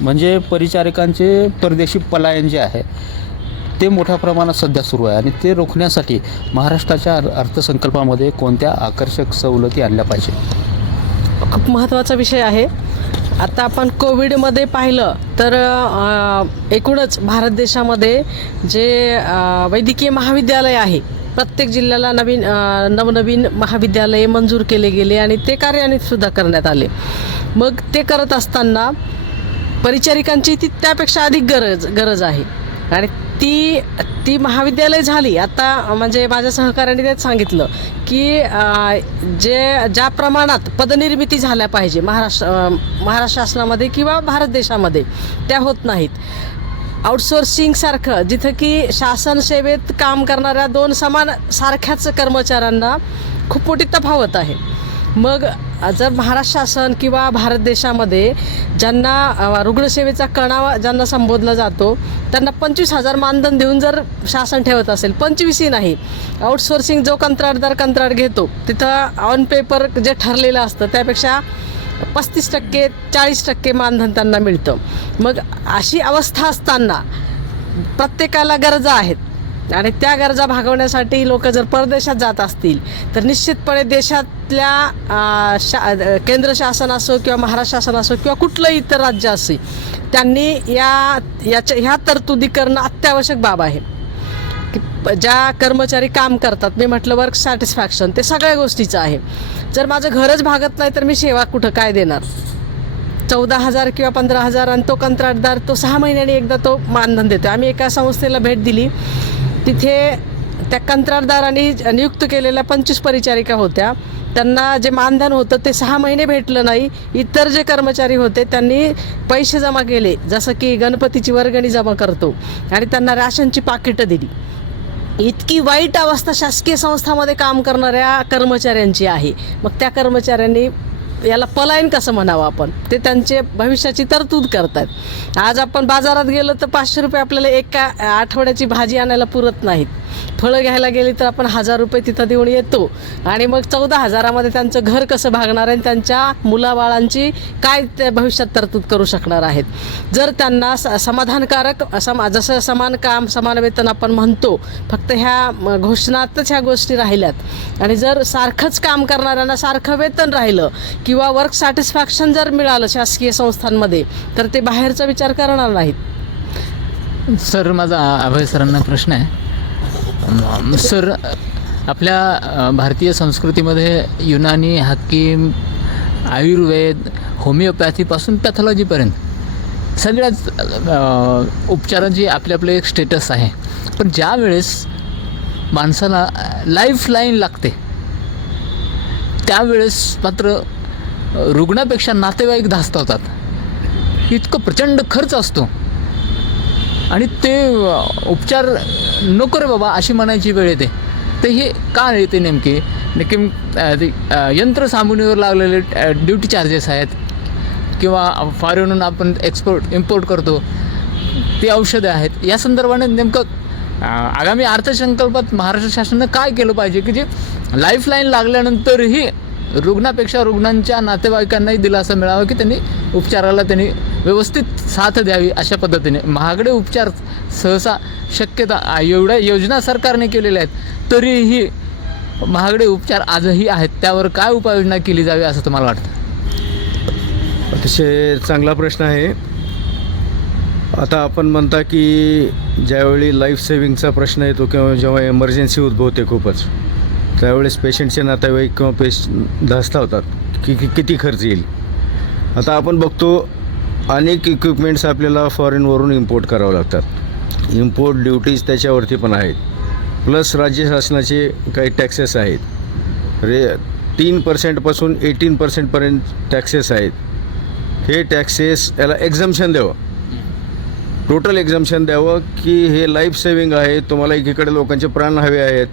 म्हणजे परिचारिकांचे परदेशी पलायन जे आहे ते मोठ्या प्रमाणात सध्या सुरू आहे आणि ते रोखण्यासाठी महाराष्ट्राच्या अर्थसंकल्पामध्ये कोणत्या आकर्षक सवलती आणल्या पाहिजे? खूप महत्त्वाचा विषय आहे. आता आपण कोविडमध्ये पाहिलं तर एकूणच भारत देशामध्ये जे वैद्यकीय महाविद्यालय आहे, प्रत्येक जिल्ह्याला नवनवीन महाविद्यालये मंजूर केले गेले आणि ते कार्यान्वितसुद्धा करण्यात आले. मग ते करत असताना परिचारिकांची त्यापेक्षा अधिक गरज आहे आणि ती महाविद्यालय झाली. आता म्हणजे माझ्या सहकाऱ्यांनी तेच सांगितलं की ज्या प्रमाणात पदनिर्मिती झाल्या पाहिजे महाराष्ट्र शासनामध्ये किंवा भारत देशामध्ये त्या होत नाहीत. आउटसोर्सिंगसारखं जिथं की शासन सेवेत काम करणाऱ्या दोन समान सारख्याच कर्मचाऱ्यांना खूप मोठी तफावत आहे. मग जर महाराष्ट्र शासन किंवा भारत देशामध्ये ज्यांना रुग्णसेवेचा कणा ज्यांना संबोधला जातो त्यांना 25,000 मानधन देऊन जर शासन ठेवत असेल, 25ही नाही, आउटसोर्सिंग जो कंत्राटदार कंत्राट घेतो तिथं ऑन पेपर जे ठरलेलं असतं त्यापेक्षा 35% 40% मानधन त्यांना मिळतं. मग अशी अवस्था असताना प्रत्येकाला गरजा आहेत आणि त्या गरजा भागवण्यासाठी लोक जर परदेशात जात असतील तर निश्चितपणे देशातल्या केंद्र शासन असो किंवा महाराष्ट्र शासन असो किंवा कुठलंही इतर राज्य असेल त्यांनी ह्या तरतुदी करणं अत्यावश्यक बाब आहे. की ज्या कर्मचारी काम करतात, मी म्हटलं वर्क सॅटिस्फॅक्शन, ते सगळ्या गोष्टीचं आहे. जर माझं घरच भागत नाही तर मी सेवा कुठं काय देणार? 14,000 किंवा 15,000 आणि तो कंत्राटदार तो 6 महिन्यांनी एकदा तो मानधन देतो. आम्ही एका संस्थेला भेट दिली, तिथे त्या कंत्राटदारांनी नियुक्त केलेल्या 25 परिचारिका होत्या. त्यांना जे मानधन होतं ते 6 महिने भेटलं नाही. इतर जे कर्मचारी होते त्यांनी पैसे जमा केले, जसं की गणपतीची वर्गणी जमा करतो, आणि त्यांना राशनची पाकिटं दिली. इतकी वाईट अवस्था शासकीय संस्थांमध्ये काम करणाऱ्या कर्मचाऱ्यांची आहे. मग त्या कर्मचाऱ्यांनी याला पलायन कसं म्हणावं आपण, ते त्यांचे भविष्याची तरतूद करतात. आज आपण बाजारात गेलो तर 500 रुपये आपल्याला एका आठवड्याची भाजी आणायला पुरत नाहीत. फळं घ्यायला गेली तर आपण 1,000 रुपये तिथं देऊन येतो आणि मग 14,000मध्ये त्यांचं घर कसं भागणार आहे, त्यांच्या मुलाबाळांची काय ते भविष्यात तरतूद करू शकणार आहेत. जर त्यांना समाधानकारक जसं समान काम समान वेतन आपण म्हणतो, फक्त ह्या घोषणातच ह्या गोष्टी राहिल्यात आणि जर सारखंच काम करणाऱ्यांना सारखं वेतन राहिलं किंवा वर्क सॅटिस्फॅक्शन जर मिळालं शासकीय संस्थांमध्ये तर ते बाहेरचा विचार करणार नाहीत. सर, माझा अभय सरांना प्रश्न आहे. सर, आपल्या भारतीय संस्कृतीमध्ये युनानी, हकीम, आयुर्वेद, होमिओपॅथीपासून पॅथॉलॉजीपर्यंत सगळ्याच उपचारांची आपले एक स्टेटस आहे. पण ज्या वेळेस माणसाला लाईफलाईन लागते त्यावेळेस मात्र रुग्णापेक्षा नातेवाईक धास्तावतात. इतकं प्रचंड खर्च असतो आणि ते उपचार नको रे बाबा अशी म्हणायची वेळ येते. तर हे का येते नेमकी यंत्रसामुनीवर लागलेले ड्युटी चार्जेस आहेत किंवा फॉरेनहून आपण इम्पोर्ट करतो ती औषधं आहेत. या संदर्भाने नेमकं आगामी अर्थसंकल्पात महाराष्ट्र शासनानं काय केलं पाहिजे की जे लाईफलाईन लागल्यानंतरही रुग्णापेक्षा रुग्णांच्या नातेवाईकांनाही दिलासा मिळावा की त्यांनी उपचाराला त्यांनी व्यवस्थित साथ द्यावी. अशा पद्धतीने महागडे उपचार सहसा शक्यता एवढ्या योजना सरकारने केलेल्या आहेत तरीही महागडे उपचार आजही आहेत. त्यावर काय उपाययोजना केली जावी असं तुम्हाला वाटतं? अतिशय चांगला प्रश्न आहे. आता आपण म्हणता की ज्यावेळी लाईफ सेविंगचा प्रश्न येतो किंवा जेव्हा इमर्जन्सी उद्भवते खूपच, त्यावेळेस पेशंटचे नातेवाईक किंवा धास्तावतात की किती खर्च येईल. आता आपण बघतो अनेक इक्विपमेंट्स आपल्याला फॉरेनवरून इम्पोर्ट करावं लागतात. इम्पोर्ट ड्युटीज त्याच्यावरती पण आहेत, प्लस राज्य शासनाचे काही टॅक्सेस आहेत. 3% 18% टॅक्सेस आहेत. हे टॅक्सेस याला एक्झम्पशन द्यावं, टोटल एक्झम्पशन द्यावं की हे लाईफ सेविंग आहे. तुम्हाला एकीकडे लोकांचे प्राण हवे आहेत,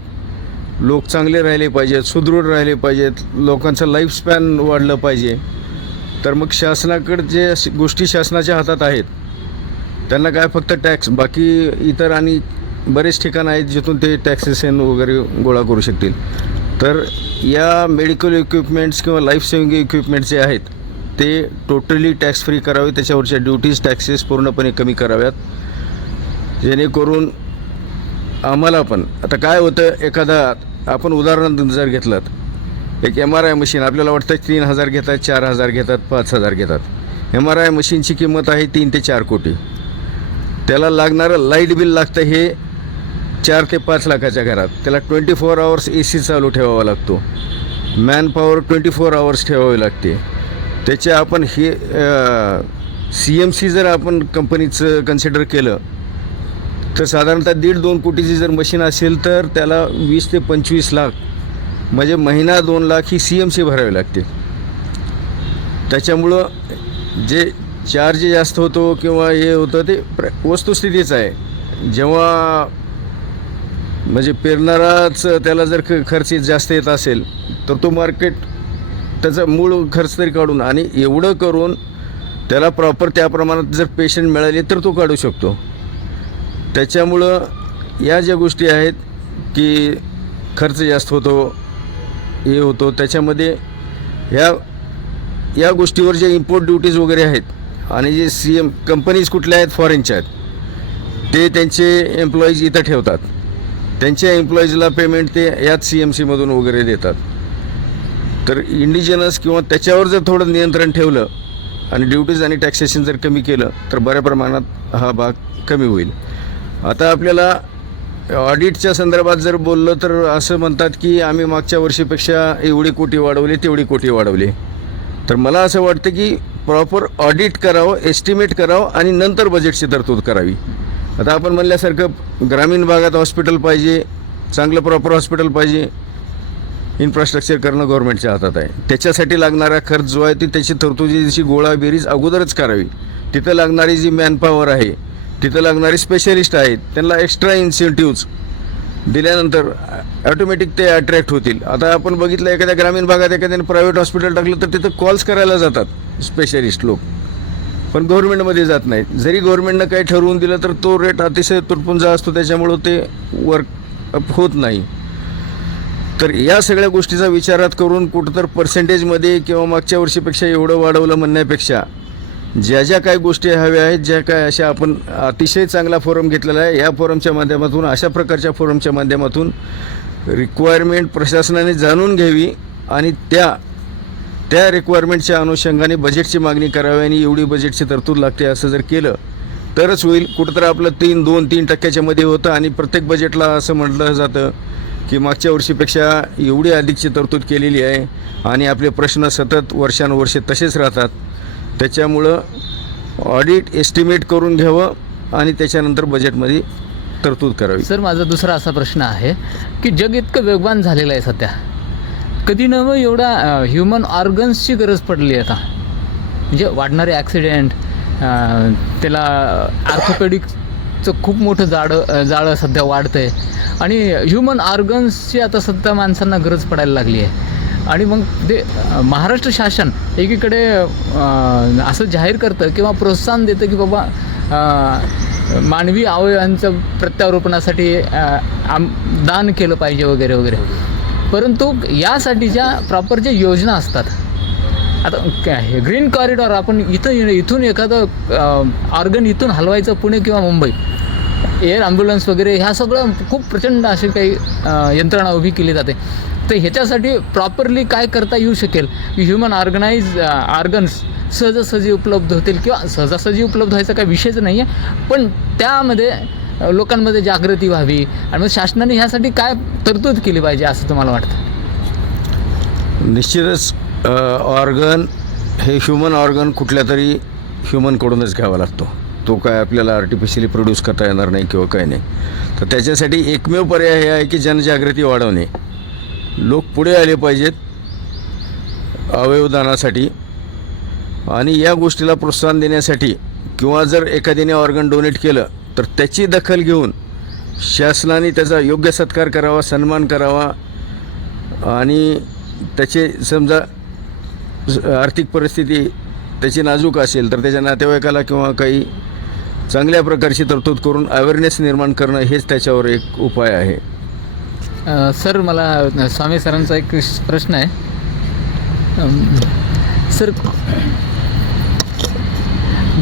लोक चांगले राहिले पाहिजेत, सुदृढ राहिले पाहिजेत, लोकांचं लाईफस्पॅन वाढलं पाहिजे. तर मग शासनाकडे जे गोष्टी शासनाच्या हातात आहेत त्यांना काय फक्त टॅक्स, बाकी इतर आणि बरेच ठिकाणं आहेत जिथून ते टॅक्सेशन वगैरे गोळा करू शकतील. तर या मेडिकल इक्विपमेंट्स किंवा लाईफ सेविंग इक्विपमेंट्स जे आहेत ते टोटली टॅक्स फ्री करावे. त्याच्यावरच्या ड्युटीज टॅक्सेस पूर्णपणे कमी कराव्यात, जेणेकरून आम्हाला पण आता काय होतं, एखादा आपण उदाहरण जर घेतलं, एक MRI मशीन आपल्याला वाटतं 3,000 घेतात, 4,000 घेतात, 5,000 घेतात. MRI मशीनची किंमत आहे 3 ते 4 कोटी. त्याला लागणारं लाईट बिल लागतं हे 4 ते 5 लाखाच्या घरात. त्याला 24 आवर्स AC चालू ठेवावा लागतो. मॅनपॉवर 24 आवर्स ठेवावी लागते. त्याचे आपण हे CMC जर आपण कंपनीचं कन्सिडर केलं तर साधारणतः 1.5-2 कोटीची जर मशीन असेल तर त्याला 20 ते 25 लाख म्हणजे महिना 2 लाख ही CMC भरावी लागते. त्याच्यामुळं जे चार्ज जास्त होतो किंवा हे होतं ते वस्तुस्थितीच आहे. जेव्हा म्हणजे पेरणाराच त्याला जर खर्च जास्त येत असेल तर तो मार्केट त्याचा मूळ खर्च तरी काढून आणि एवढं करून त्याला प्रॉपर त्या प्रमाणात जर पेशंट मिळाले तर तो काढू शकतो. त्याच्यामुळं या ज्या गोष्टी आहेत की खर्च जास्त होतो हे होतो, त्याच्यामध्ये या गोष्टीवर जे इम्पोर्ट ड्युटीज वगैरे आहेत आणि जे कंपनीज कुठल्या आहेत फॉरेनच्या आहेत ते त्यांचे एम्प्लॉईज इथं ठेवतात. त्यांच्या एम्प्लॉईजला पेमेंट ते याच CMCमधून वगैरे देतात. तर इंडिजिनस किंवा त्याच्यावर जर थोडं नियंत्रण ठेवलं आणि ड्युटीज आणि टॅक्सेशन जर कमी केलं तर बऱ्या प्रमाणात हा भाग कमी होईल. आता आपल्याला ऑडिटच्या संदर्भात जर बोललं तर असं म्हणतात की आम्ही मागच्या वर्षीपेक्षा एवढी कोटी वाढवली तेवढी कोटी वाढवली. तर मला असं वाटतं की प्रॉपर ऑडिट करावं, एस्टिमेट करावं आणि नंतर बजेटची तरतूद करावी. आता आपण म्हणल्यासारखं ग्रामीण भागात हॉस्पिटल पाहिजे, चांगलं प्रॉपर हॉस्पिटल पाहिजे, इन्फ्रास्ट्रक्चर करणं गव्हर्नमेंटच्या हातात आहे. त्याच्यासाठी लागणारा खर्च जो आहे ती त्याची तरतुदीची गोळाबेरीज अगोदरच करावी. तिथं लागणारी जी मॅनपॉवर आहे, तिथं लागणारे स्पेशलिस्ट आहेत, त्यांना एक्स्ट्रा इन्सेंटिव्ज दिल्यानंतर ॲटोमॅटिक ते अट्रॅक्ट होतील. आता आपण बघितलं एखाद्या ग्रामीण भागात एखाद्याने प्रायव्हेट हॉस्पिटल टाकलं तर तिथं कॉल्स करायला जातात स्पेशलिस्ट लोक, पण गव्हर्नमेंटमध्ये जात नाहीत. जरी गव्हर्नमेंटनं काही ठरवून दिलं तर तो रेट अतिशय तुटपुंजा असतो, त्याच्यामुळं ते वर्क होत नाही. तर या सगळ्या गोष्टीचा विचारात करून कुठं तर पर्सेंटेजमध्ये किंवा मागच्या वर्षीपेक्षा एवढं वाढवलं म्हणण्यापेक्षा ज्या ज्या काही गोष्टी हव्या आहेत, ज्या काय अशा आपण अतिशय चांगला फोरम घेतलेला आहे, या फोरमच्या माध्यमातून अशा प्रकारच्या फोरमच्या माध्यमातून रिक्वायरमेंट प्रशासनाने जाणून घ्यावी आणि त्या रिक्वायरमेंटच्या अनुषंगाने बजेटची मागणी करावी आणि एवढी बजेटची तरतूद लागते असं जर केलं तरच होईल. कुठंतरी आपलं 2-3% मध्ये होतं आणि प्रत्येक बजेटला असं म्हटलं जातं की मागच्या वर्षीपेक्षा एवढी अधिकची तरतूद केलेली आहे आणि आपले प्रश्न सतत वर्षानुवर्षे तसेच राहतात. त्याच्यामुळं ऑडिट एस्टिमेट करून घ्यावं आणि त्याच्यानंतर बजेटमध्ये तरतूद करावी. सर, माझा दुसरा असा प्रश्न आहे की जग इतकं वेगवान झालेलं आहे सध्या, कधी नवं एवढा ह्युमन ऑर्गन्सची गरज पडली आहे का? म्हणजे वाढणारे ॲक्सिडेंट, त्याला आर्थोपेडिकचं खूप मोठं जाळं सध्या वाढतं आहे आणि ह्युमन ऑर्गन्सची आता सध्या माणसांना गरज पडायला लागली आहे. आणि मग ते महाराष्ट्र शासन एकीकडे असं जाहीर करतं किंवा प्रोत्साहन देतं की बाबा मानवी अवयवांचं प्रत्यारोपणासाठी दान केलं पाहिजे वगैरे वगैरे, परंतु यासाठीच्या प्रॉपर ज्या योजना असतात, आता हे ग्रीन कॉरिडॉर आपण इथून एखादं ऑर्गन इथून हलवायचं पुणे किंवा मुंबई, एअर ॲम्ब्युलन्स वगैरे ह्या सगळं खूप प्रचंड अशी काही यंत्रणा उभी केली जाते. तर ह्याच्यासाठी प्रॉपरली काय करता येऊ शकेल की ह्युमन ऑर्गन्स सहजासहजी उपलब्ध होतील, किंवा सहजासहजी उपलब्ध व्हायचा काही विषयच नाही आहे, पण त्यामध्ये लोकांमध्ये जागृती व्हावी आणि मग शासनाने ह्यासाठी काय तरतूद केली पाहिजे असं तुम्हाला वाटतं? निश्चितच ऑर्गन हे ह्युमन ऑर्गन कुठल्या तरी ह्युमनकडूनच घ्यावा लागतो. तो काय आपल्याला आर्टिफिशियली प्रोड्यूस करता येणार नाही किंवा काही नाही. तर त्याच्यासाठी एकमेव पर्याय हे आहे की जनजागृती वाढवणे. लोक पुढे आले पाहिजेत अवयवदानासाठी आणि या गोष्टीला प्रोत्साहन देण्यासाठी, किंवा जर एखाद्याने ऑर्गन डोनेट केलं तर त्याची दखल घेऊन शासनाने त्याचा योग्य सत्कार करावा, सन्मान करावा आणि त्याचे समजा आर्थिक परिस्थिती त्याची नाजूक असेल तर त्याच्या नातेवाईकाला किंवा काही चांगल्या प्रकारची तरतूद करून अवेअरनेस निर्माण करणं हेच त्याच्यावर एक उपाय आहे. सर, मला स्वामी सरांचा एक प्रश्न आहे. सर,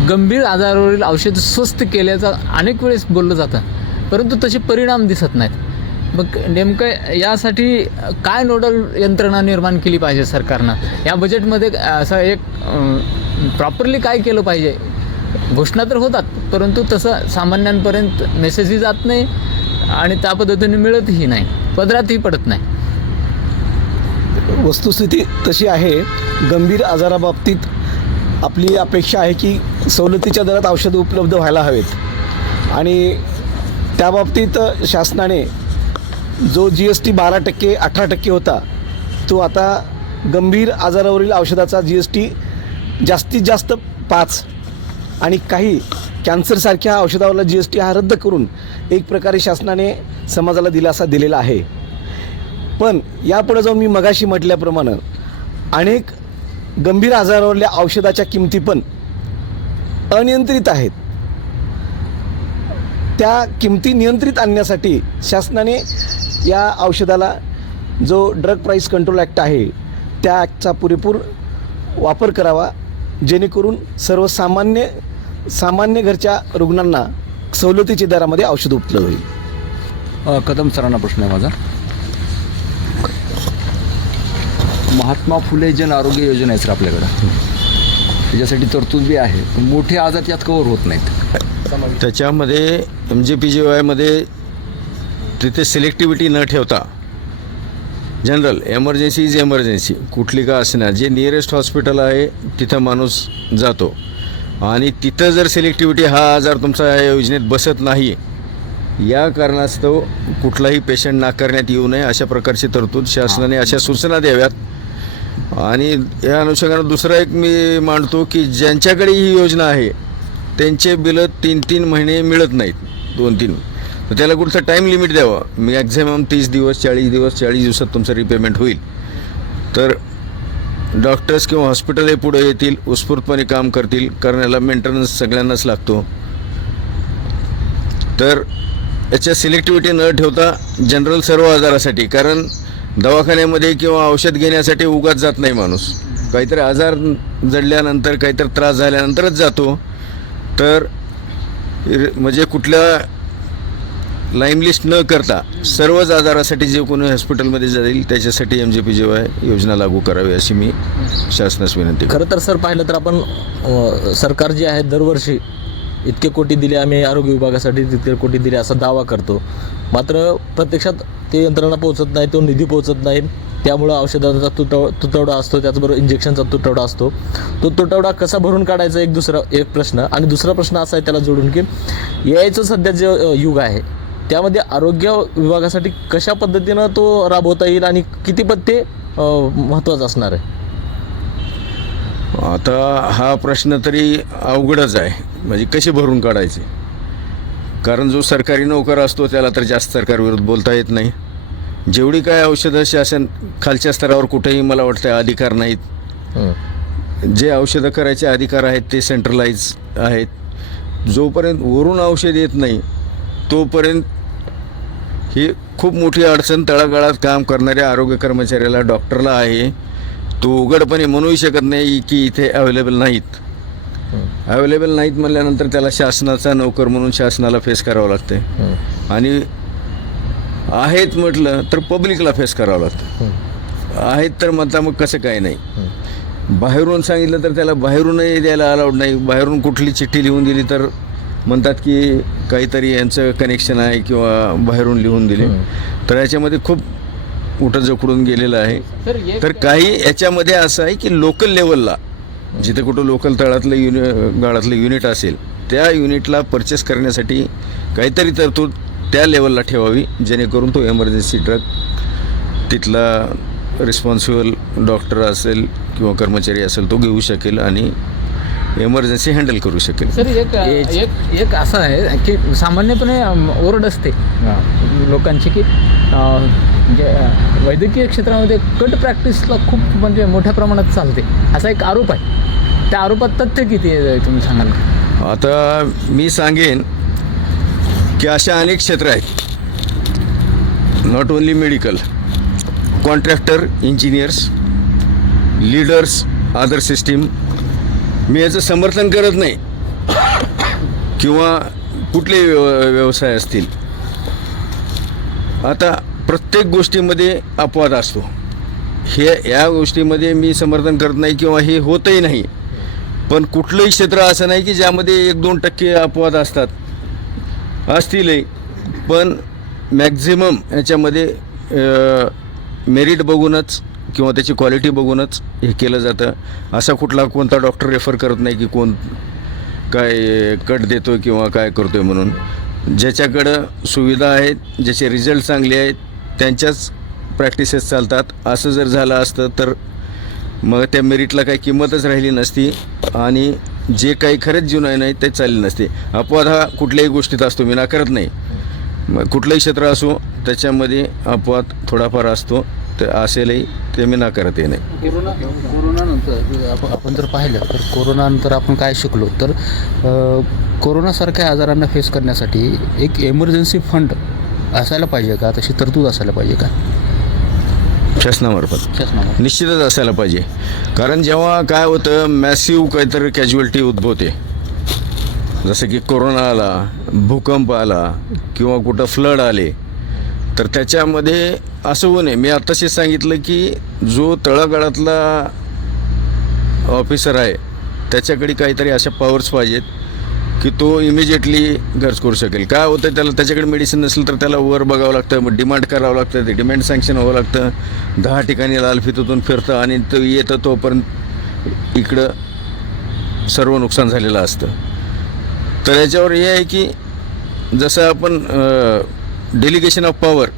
गंभीर आजारावरील औषध स्वस्त केल्याचं अनेक वेळेस बोललं जातं, परंतु तसे परिणाम दिसत नाहीत. मग नेमकं यासाठी काय नोडल यंत्रणा निर्माण केली पाहिजे सरकारनं? या बजेटमध्ये असं एक प्रॉपरली काय केलं पाहिजे? घोषणा तर होतात, परंतु तसं सामान्यांपर्यंत मेसेजही जात नाही आणि त्या पद्धतीने मिळतही नाही, पदरातही पडत नाही. वस्तुस्थिती तशी आहे. गंभीर आजाराबाबतीत आपली अपेक्षा आहे की सवलतीच्या दरात औषधं उपलब्ध व्हायला हवेत आणि त्याबाबतीत शासनाने जो GST 12% 18% होता, तो आता गंभीर आजारावरील औषधाचा GST जास्तीत जास्त 5 आणि काही कॅन्सरसारख्या औषधावरला GST हा रद्द करून एक प्रकारे शासनाने समाजाला दिलासा दिलेला आहे. पण यापुढे जाऊन मी मगाशी म्हटल्याप्रमाणे अनेक गंभीर आजारावरल्या औषधाच्या किमती पण अनियंत्रित आहेत. त्या किमती नियंत्रित आणण्यासाठी शासनाने या औषधाला जो ड्रग प्राईस कंट्रोल ॲक्ट आहे त्या ॲक्टचा पुरेपूर वापर करावा, जेणेकरून सामान्य घरच्या रुग्णांना सवलतीच्या दरामध्ये औषध उपलब्ध होईल. कदम सरांना प्रश्न आहे माझा. महात्मा फुले जन आरोग्य योजना आहे सर आपल्याकडं, त्याच्यासाठी तरतूद बी आहे, पण मोठे आजार त्यात कव्हर होत नाहीत. त्याच्यामध्ये MJPGYमध्ये तिथे सिलेक्टिव्हिटी न ठेवता जनरल एमर्जन्सी इज एमर्जन्सी कुठली का असणार, जे नियरेस्ट हॉस्पिटल आहे तिथं माणूस जातो आणि तिथं जर सिलेक्टिव्हिटी हा आजार तुमचा या योजनेत बसत नाही, या कारणास्तव कुठलाही पेशंट नाकारण्यात येऊ नये अशा प्रकारची तरतूद शासनाने अशा सूचना द्याव्यात. आणि या अनुषंगानं दुसरा एक मी मांडतो की ज्यांच्याकडे ही योजना आहे त्यांचे बिलं 3-3 महिने मिळत नाहीत, 2-3, तर त्याला कुठचं टाईम लिमिट द्यावं. मॅक्झिमम 30 दिवस 40 दिवसात तुमचं रिपेमेंट होईल, तर डॉक्टर्स किंवा हॉस्पिटल हे पुढे येतील, उत्स्फूर्तपणे काम करतील. करण्याला मेंटेनन्स सगळ्यांनाच लागतो. तर याच्या सिलेक्टिव्हिटी न ठेवता जनरल सर्व आजारासाठी, कारण दवाखान्यामध्ये किंवा औषध घेण्यासाठी उगाच जात नाही माणूस, काहीतरी आजार जडल्यानंतर काहीतरी त्रास झाल्यानंतरच जातो. तर म्हणजे कुठल्या लाईन लिस्ट न करता सर्वच आजारासाठी जे कोणी हॉस्पिटलमध्ये जाईल त्याच्यासाठी MJPGY योजना लागू करावी अशी मी शासनास विनंती करतो. खरं तर सर पाहिलं तर आपण सरकार जे आहे दरवर्षी इतके कोटी दिले आम्ही आरोग्य विभागासाठी, तितके कोटी दिले असा दावा करतो, मात्र प्रत्यक्षात ते यंत्रणा पोहोचत नाही, तो निधी पोहोचत नाही. त्यामुळं औषधांचा तुटवडा असतो, त्याचबरोबर इंजेक्शनचा तुटवडा असतो. तो तुटवडा कसा भरून काढायचा एक प्रश्न. आणि दुसरा प्रश्न असा आहे त्याला जोडून की यायचं सध्या जे युग आहे त्यामध्ये आरोग्य विभागासाठी कशा पद्धतीनं तो राबवता येईल आणि किती पत्ते महत्त्वाचं असणार आहे? आता हा प्रश्न तरी अवघडच आहे, म्हणजे कसे भरून काढायचे. कारण जो सरकारी नोकर असतो त्याला तर जास्त सरकारविरुद्ध बोलता येत नाही. जेवढी काय औषधं शासन खालच्या स्तरावर कुठेही मला वाटतं अधिकार नाहीत. जे औषधं करायचे अधिकार आहेत ते सेंट्रलाइज आहेत. जोपर्यंत वरून औषध येत नाही तोपर्यंत ही खूप मोठी अडचण तळागाळात काम करणाऱ्या आरोग्य कर्मचाऱ्याला, डॉक्टरला आहे. तो उघडपणे म्हणूही शकत नाही की इथे अवेलेबल नाहीत. अवेलेबल नाहीत म्हणल्यानंतर त्याला शासनाचा नोकर म्हणून शासनाला फेस करावं लागते. आणि आहेत म्हटलं तर पब्लिकला फेस करावं लागतं. आहेत तर म्हणता मग कसं काय नाही. बाहेरून सांगितलं तर त्याला बाहेरूनही द्यायला अलाउड नाही. बाहेरून कुठली चिठ्ठी लिहून दिली तर म्हणतात की काहीतरी यांचं कनेक्शन आहे किंवा बाहेरून लिहून दिले. तर याच्यामध्ये खूप मोठं जकडून गेलेलं आहे. तर काही याच्यामध्ये असं आहे की लोकल लेवलला जिथे कुठं लोकल तळातलं गाळातलं युनिट असेल त्या युनिटला परचेस करण्यासाठी काहीतरी तरतूद त्या लेवलला ठेवावी, जेणेकरून तो एमर्जन्सी ड्रग तिथला रिस्पॉन्सिबल डॉक्टर असेल किंवा कर्मचारी असेल तो घेऊ शकेल आणि एमर्जन्सी हँडल करू शकेल. सर एक असं आहे की सामान्यपणे ओरड असते लोकांची की वैद्यकीय क्षेत्रामध्ये कट प्रॅक्टिसला खूप म्हणजे मोठ्या प्रमाणात चालते, असा एक आरोप आहे. त्या आरोपात तथ्य किती आहे तुम्ही सांगाल? आता मी सांगेन की अशा अनेक क्षेत्र आहेत, not only medical, contractor, engineers, leaders, other system. मी याचं समर्थन करत नाही किंवा कुठले व्यवसाय असतील, आता प्रत्येक गोष्टीमध्ये अपवाद असतो. या गोष्टीमध्ये मी समर्थन करत नाही किंवा हे होतही नाही. पण कुठलंही क्षेत्र असं नाही की ज्यामध्ये 1-2% अपवाद असतीलही. पण मॅक्झिमम याच्यामध्ये मेरिट बघूनच किंवा त्याची क्वालिटी बघूनच हे केलं जातं. असा कोणता डॉक्टर रेफर करत नाही की कोण काय कट देतो किंवा काय करतो आहे म्हणून. ज्याच्याकडं सुविधा आहेत, ज्याचे रिझल्ट चांगले आहेत, त्यांच्याच प्रॅक्टिसेस चालतात. असं जर झालं असतं तर मग त्या मेरिटला काही किंमतच राहिली नसती आणि जे काही खरेच जीवन नाही ते चालले नसते. अपवाद हा कुठल्याही गोष्टीत असतो, मी नाकारत नाही. मग कुठलंही क्षेत्र असो त्याच्यामध्ये अपवाद थोडाफार असतो, तर असेलही ते मी नाकारतही नाही. कोरोनानंतर आपण जर पाहिलं तर कोरोनानंतर आपण काय शिकलो तर कोरोनासारख्या आजारांना फेस करण्यासाठी एक एमर्जन्सी फंड असायला पाहिजे का, तशी तरतूद असायला पाहिजे का शासनामार्फत? निश्चितच असायला पाहिजे. कारण जेव्हा काय होतं, मॅसिव्ह काहीतरी कॅज्युअलिटी उद्भवते, जसं की कोरोना आला, भूकंप आला किंवा कुठं फ्लड आले, तर त्याच्यामध्ये असं होऊ नये. मी आत्ताशीच सांगितलं की जो तळागाळातला ऑफिसर आहे त्याच्याकडे काहीतरी अशा पॉवर्स पाहिजेत की तो इमिजिएटली खर्च करू शकेल. काय होतं, त्याच्याकडे मेडिसिन नसेल तर त्याला वर बघावं लागतं, मग डिमांड करावं लागतं, ते डिमांड सँक्शन व्हावं लागतं. 10 ठिकाणी लालफितीतून फिरतं आणि तो येतं तोपर्यंत इकडं सर्व नुकसान झालेलं असतं. तर याच्यावर हे आहे की जसं आपण डेलिगेशन ऑफ पॉवर,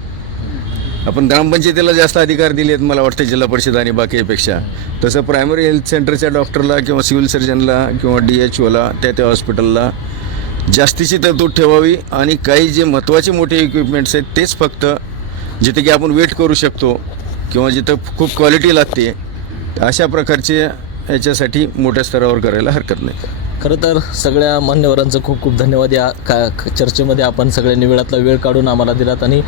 आपण ग्रामपंचायतीला जास्त अधिकार दिले आहेत मला वाटतं जिल्हा परिषद आणि बाकीपेक्षा, तसं प्रायमरी हेल्थ सेंटरच्या डॉक्टरला किंवा सिव्हिल सर्जनला किंवा DHOला त्या हॉस्पिटलला जास्तीची तरतूद ठेवावी. आणि काही जे महत्त्वाचे मोठे इक्विपमेंट्स आहेत तेच फक्त जिथे की आपण वेट करू शकतो किंवा जिथं खूप क्वालिटी लागते अशा प्रकारचे याच्यासाठी मोठ्या स्तरावर करायला हरकत नाही. खरं तर सगळ्या मान्यवरांचं खूप खूप धन्यवाद. या चर्चेमध्ये आपण सगळ्यांनी वेळातला वेळ काढून आम्हाला दिलात आणि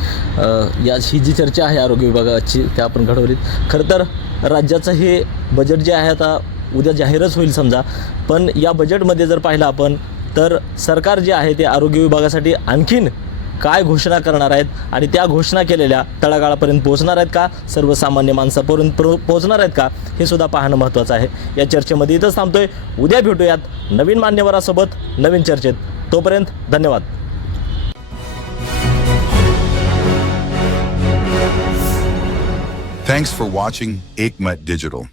ही जी चर्चा आहे आरोग्य विभागाची त्या आपण घडवलीत. खरं तर राज्याचं हे बजेट जे आहे आता उद्या जाहीरच होईल समजा, पण या बजेटमध्ये जर पाहिलं आपण तर सरकार जे आहे ते आरोग्य विभागासाठी आणखीन काय घोषणा करणार आहेत आणि त्या घोषणा केलेल्या तळागाळापर्यंत पोहोचणार आहेत का, सर्वसामान्य माणसापर्यंत पोहोचणार आहेत का, हे सुद्धा पाहणं महत्त्वाचं आहे. या चर्चेमध्ये इथंच थांबतोय. उद्या भेटूयात नवीन मान्यवरासोबत नवीन चर्चेत. तोपर्यंत धन्यवाद. Thanks for watching Ekmat Digital.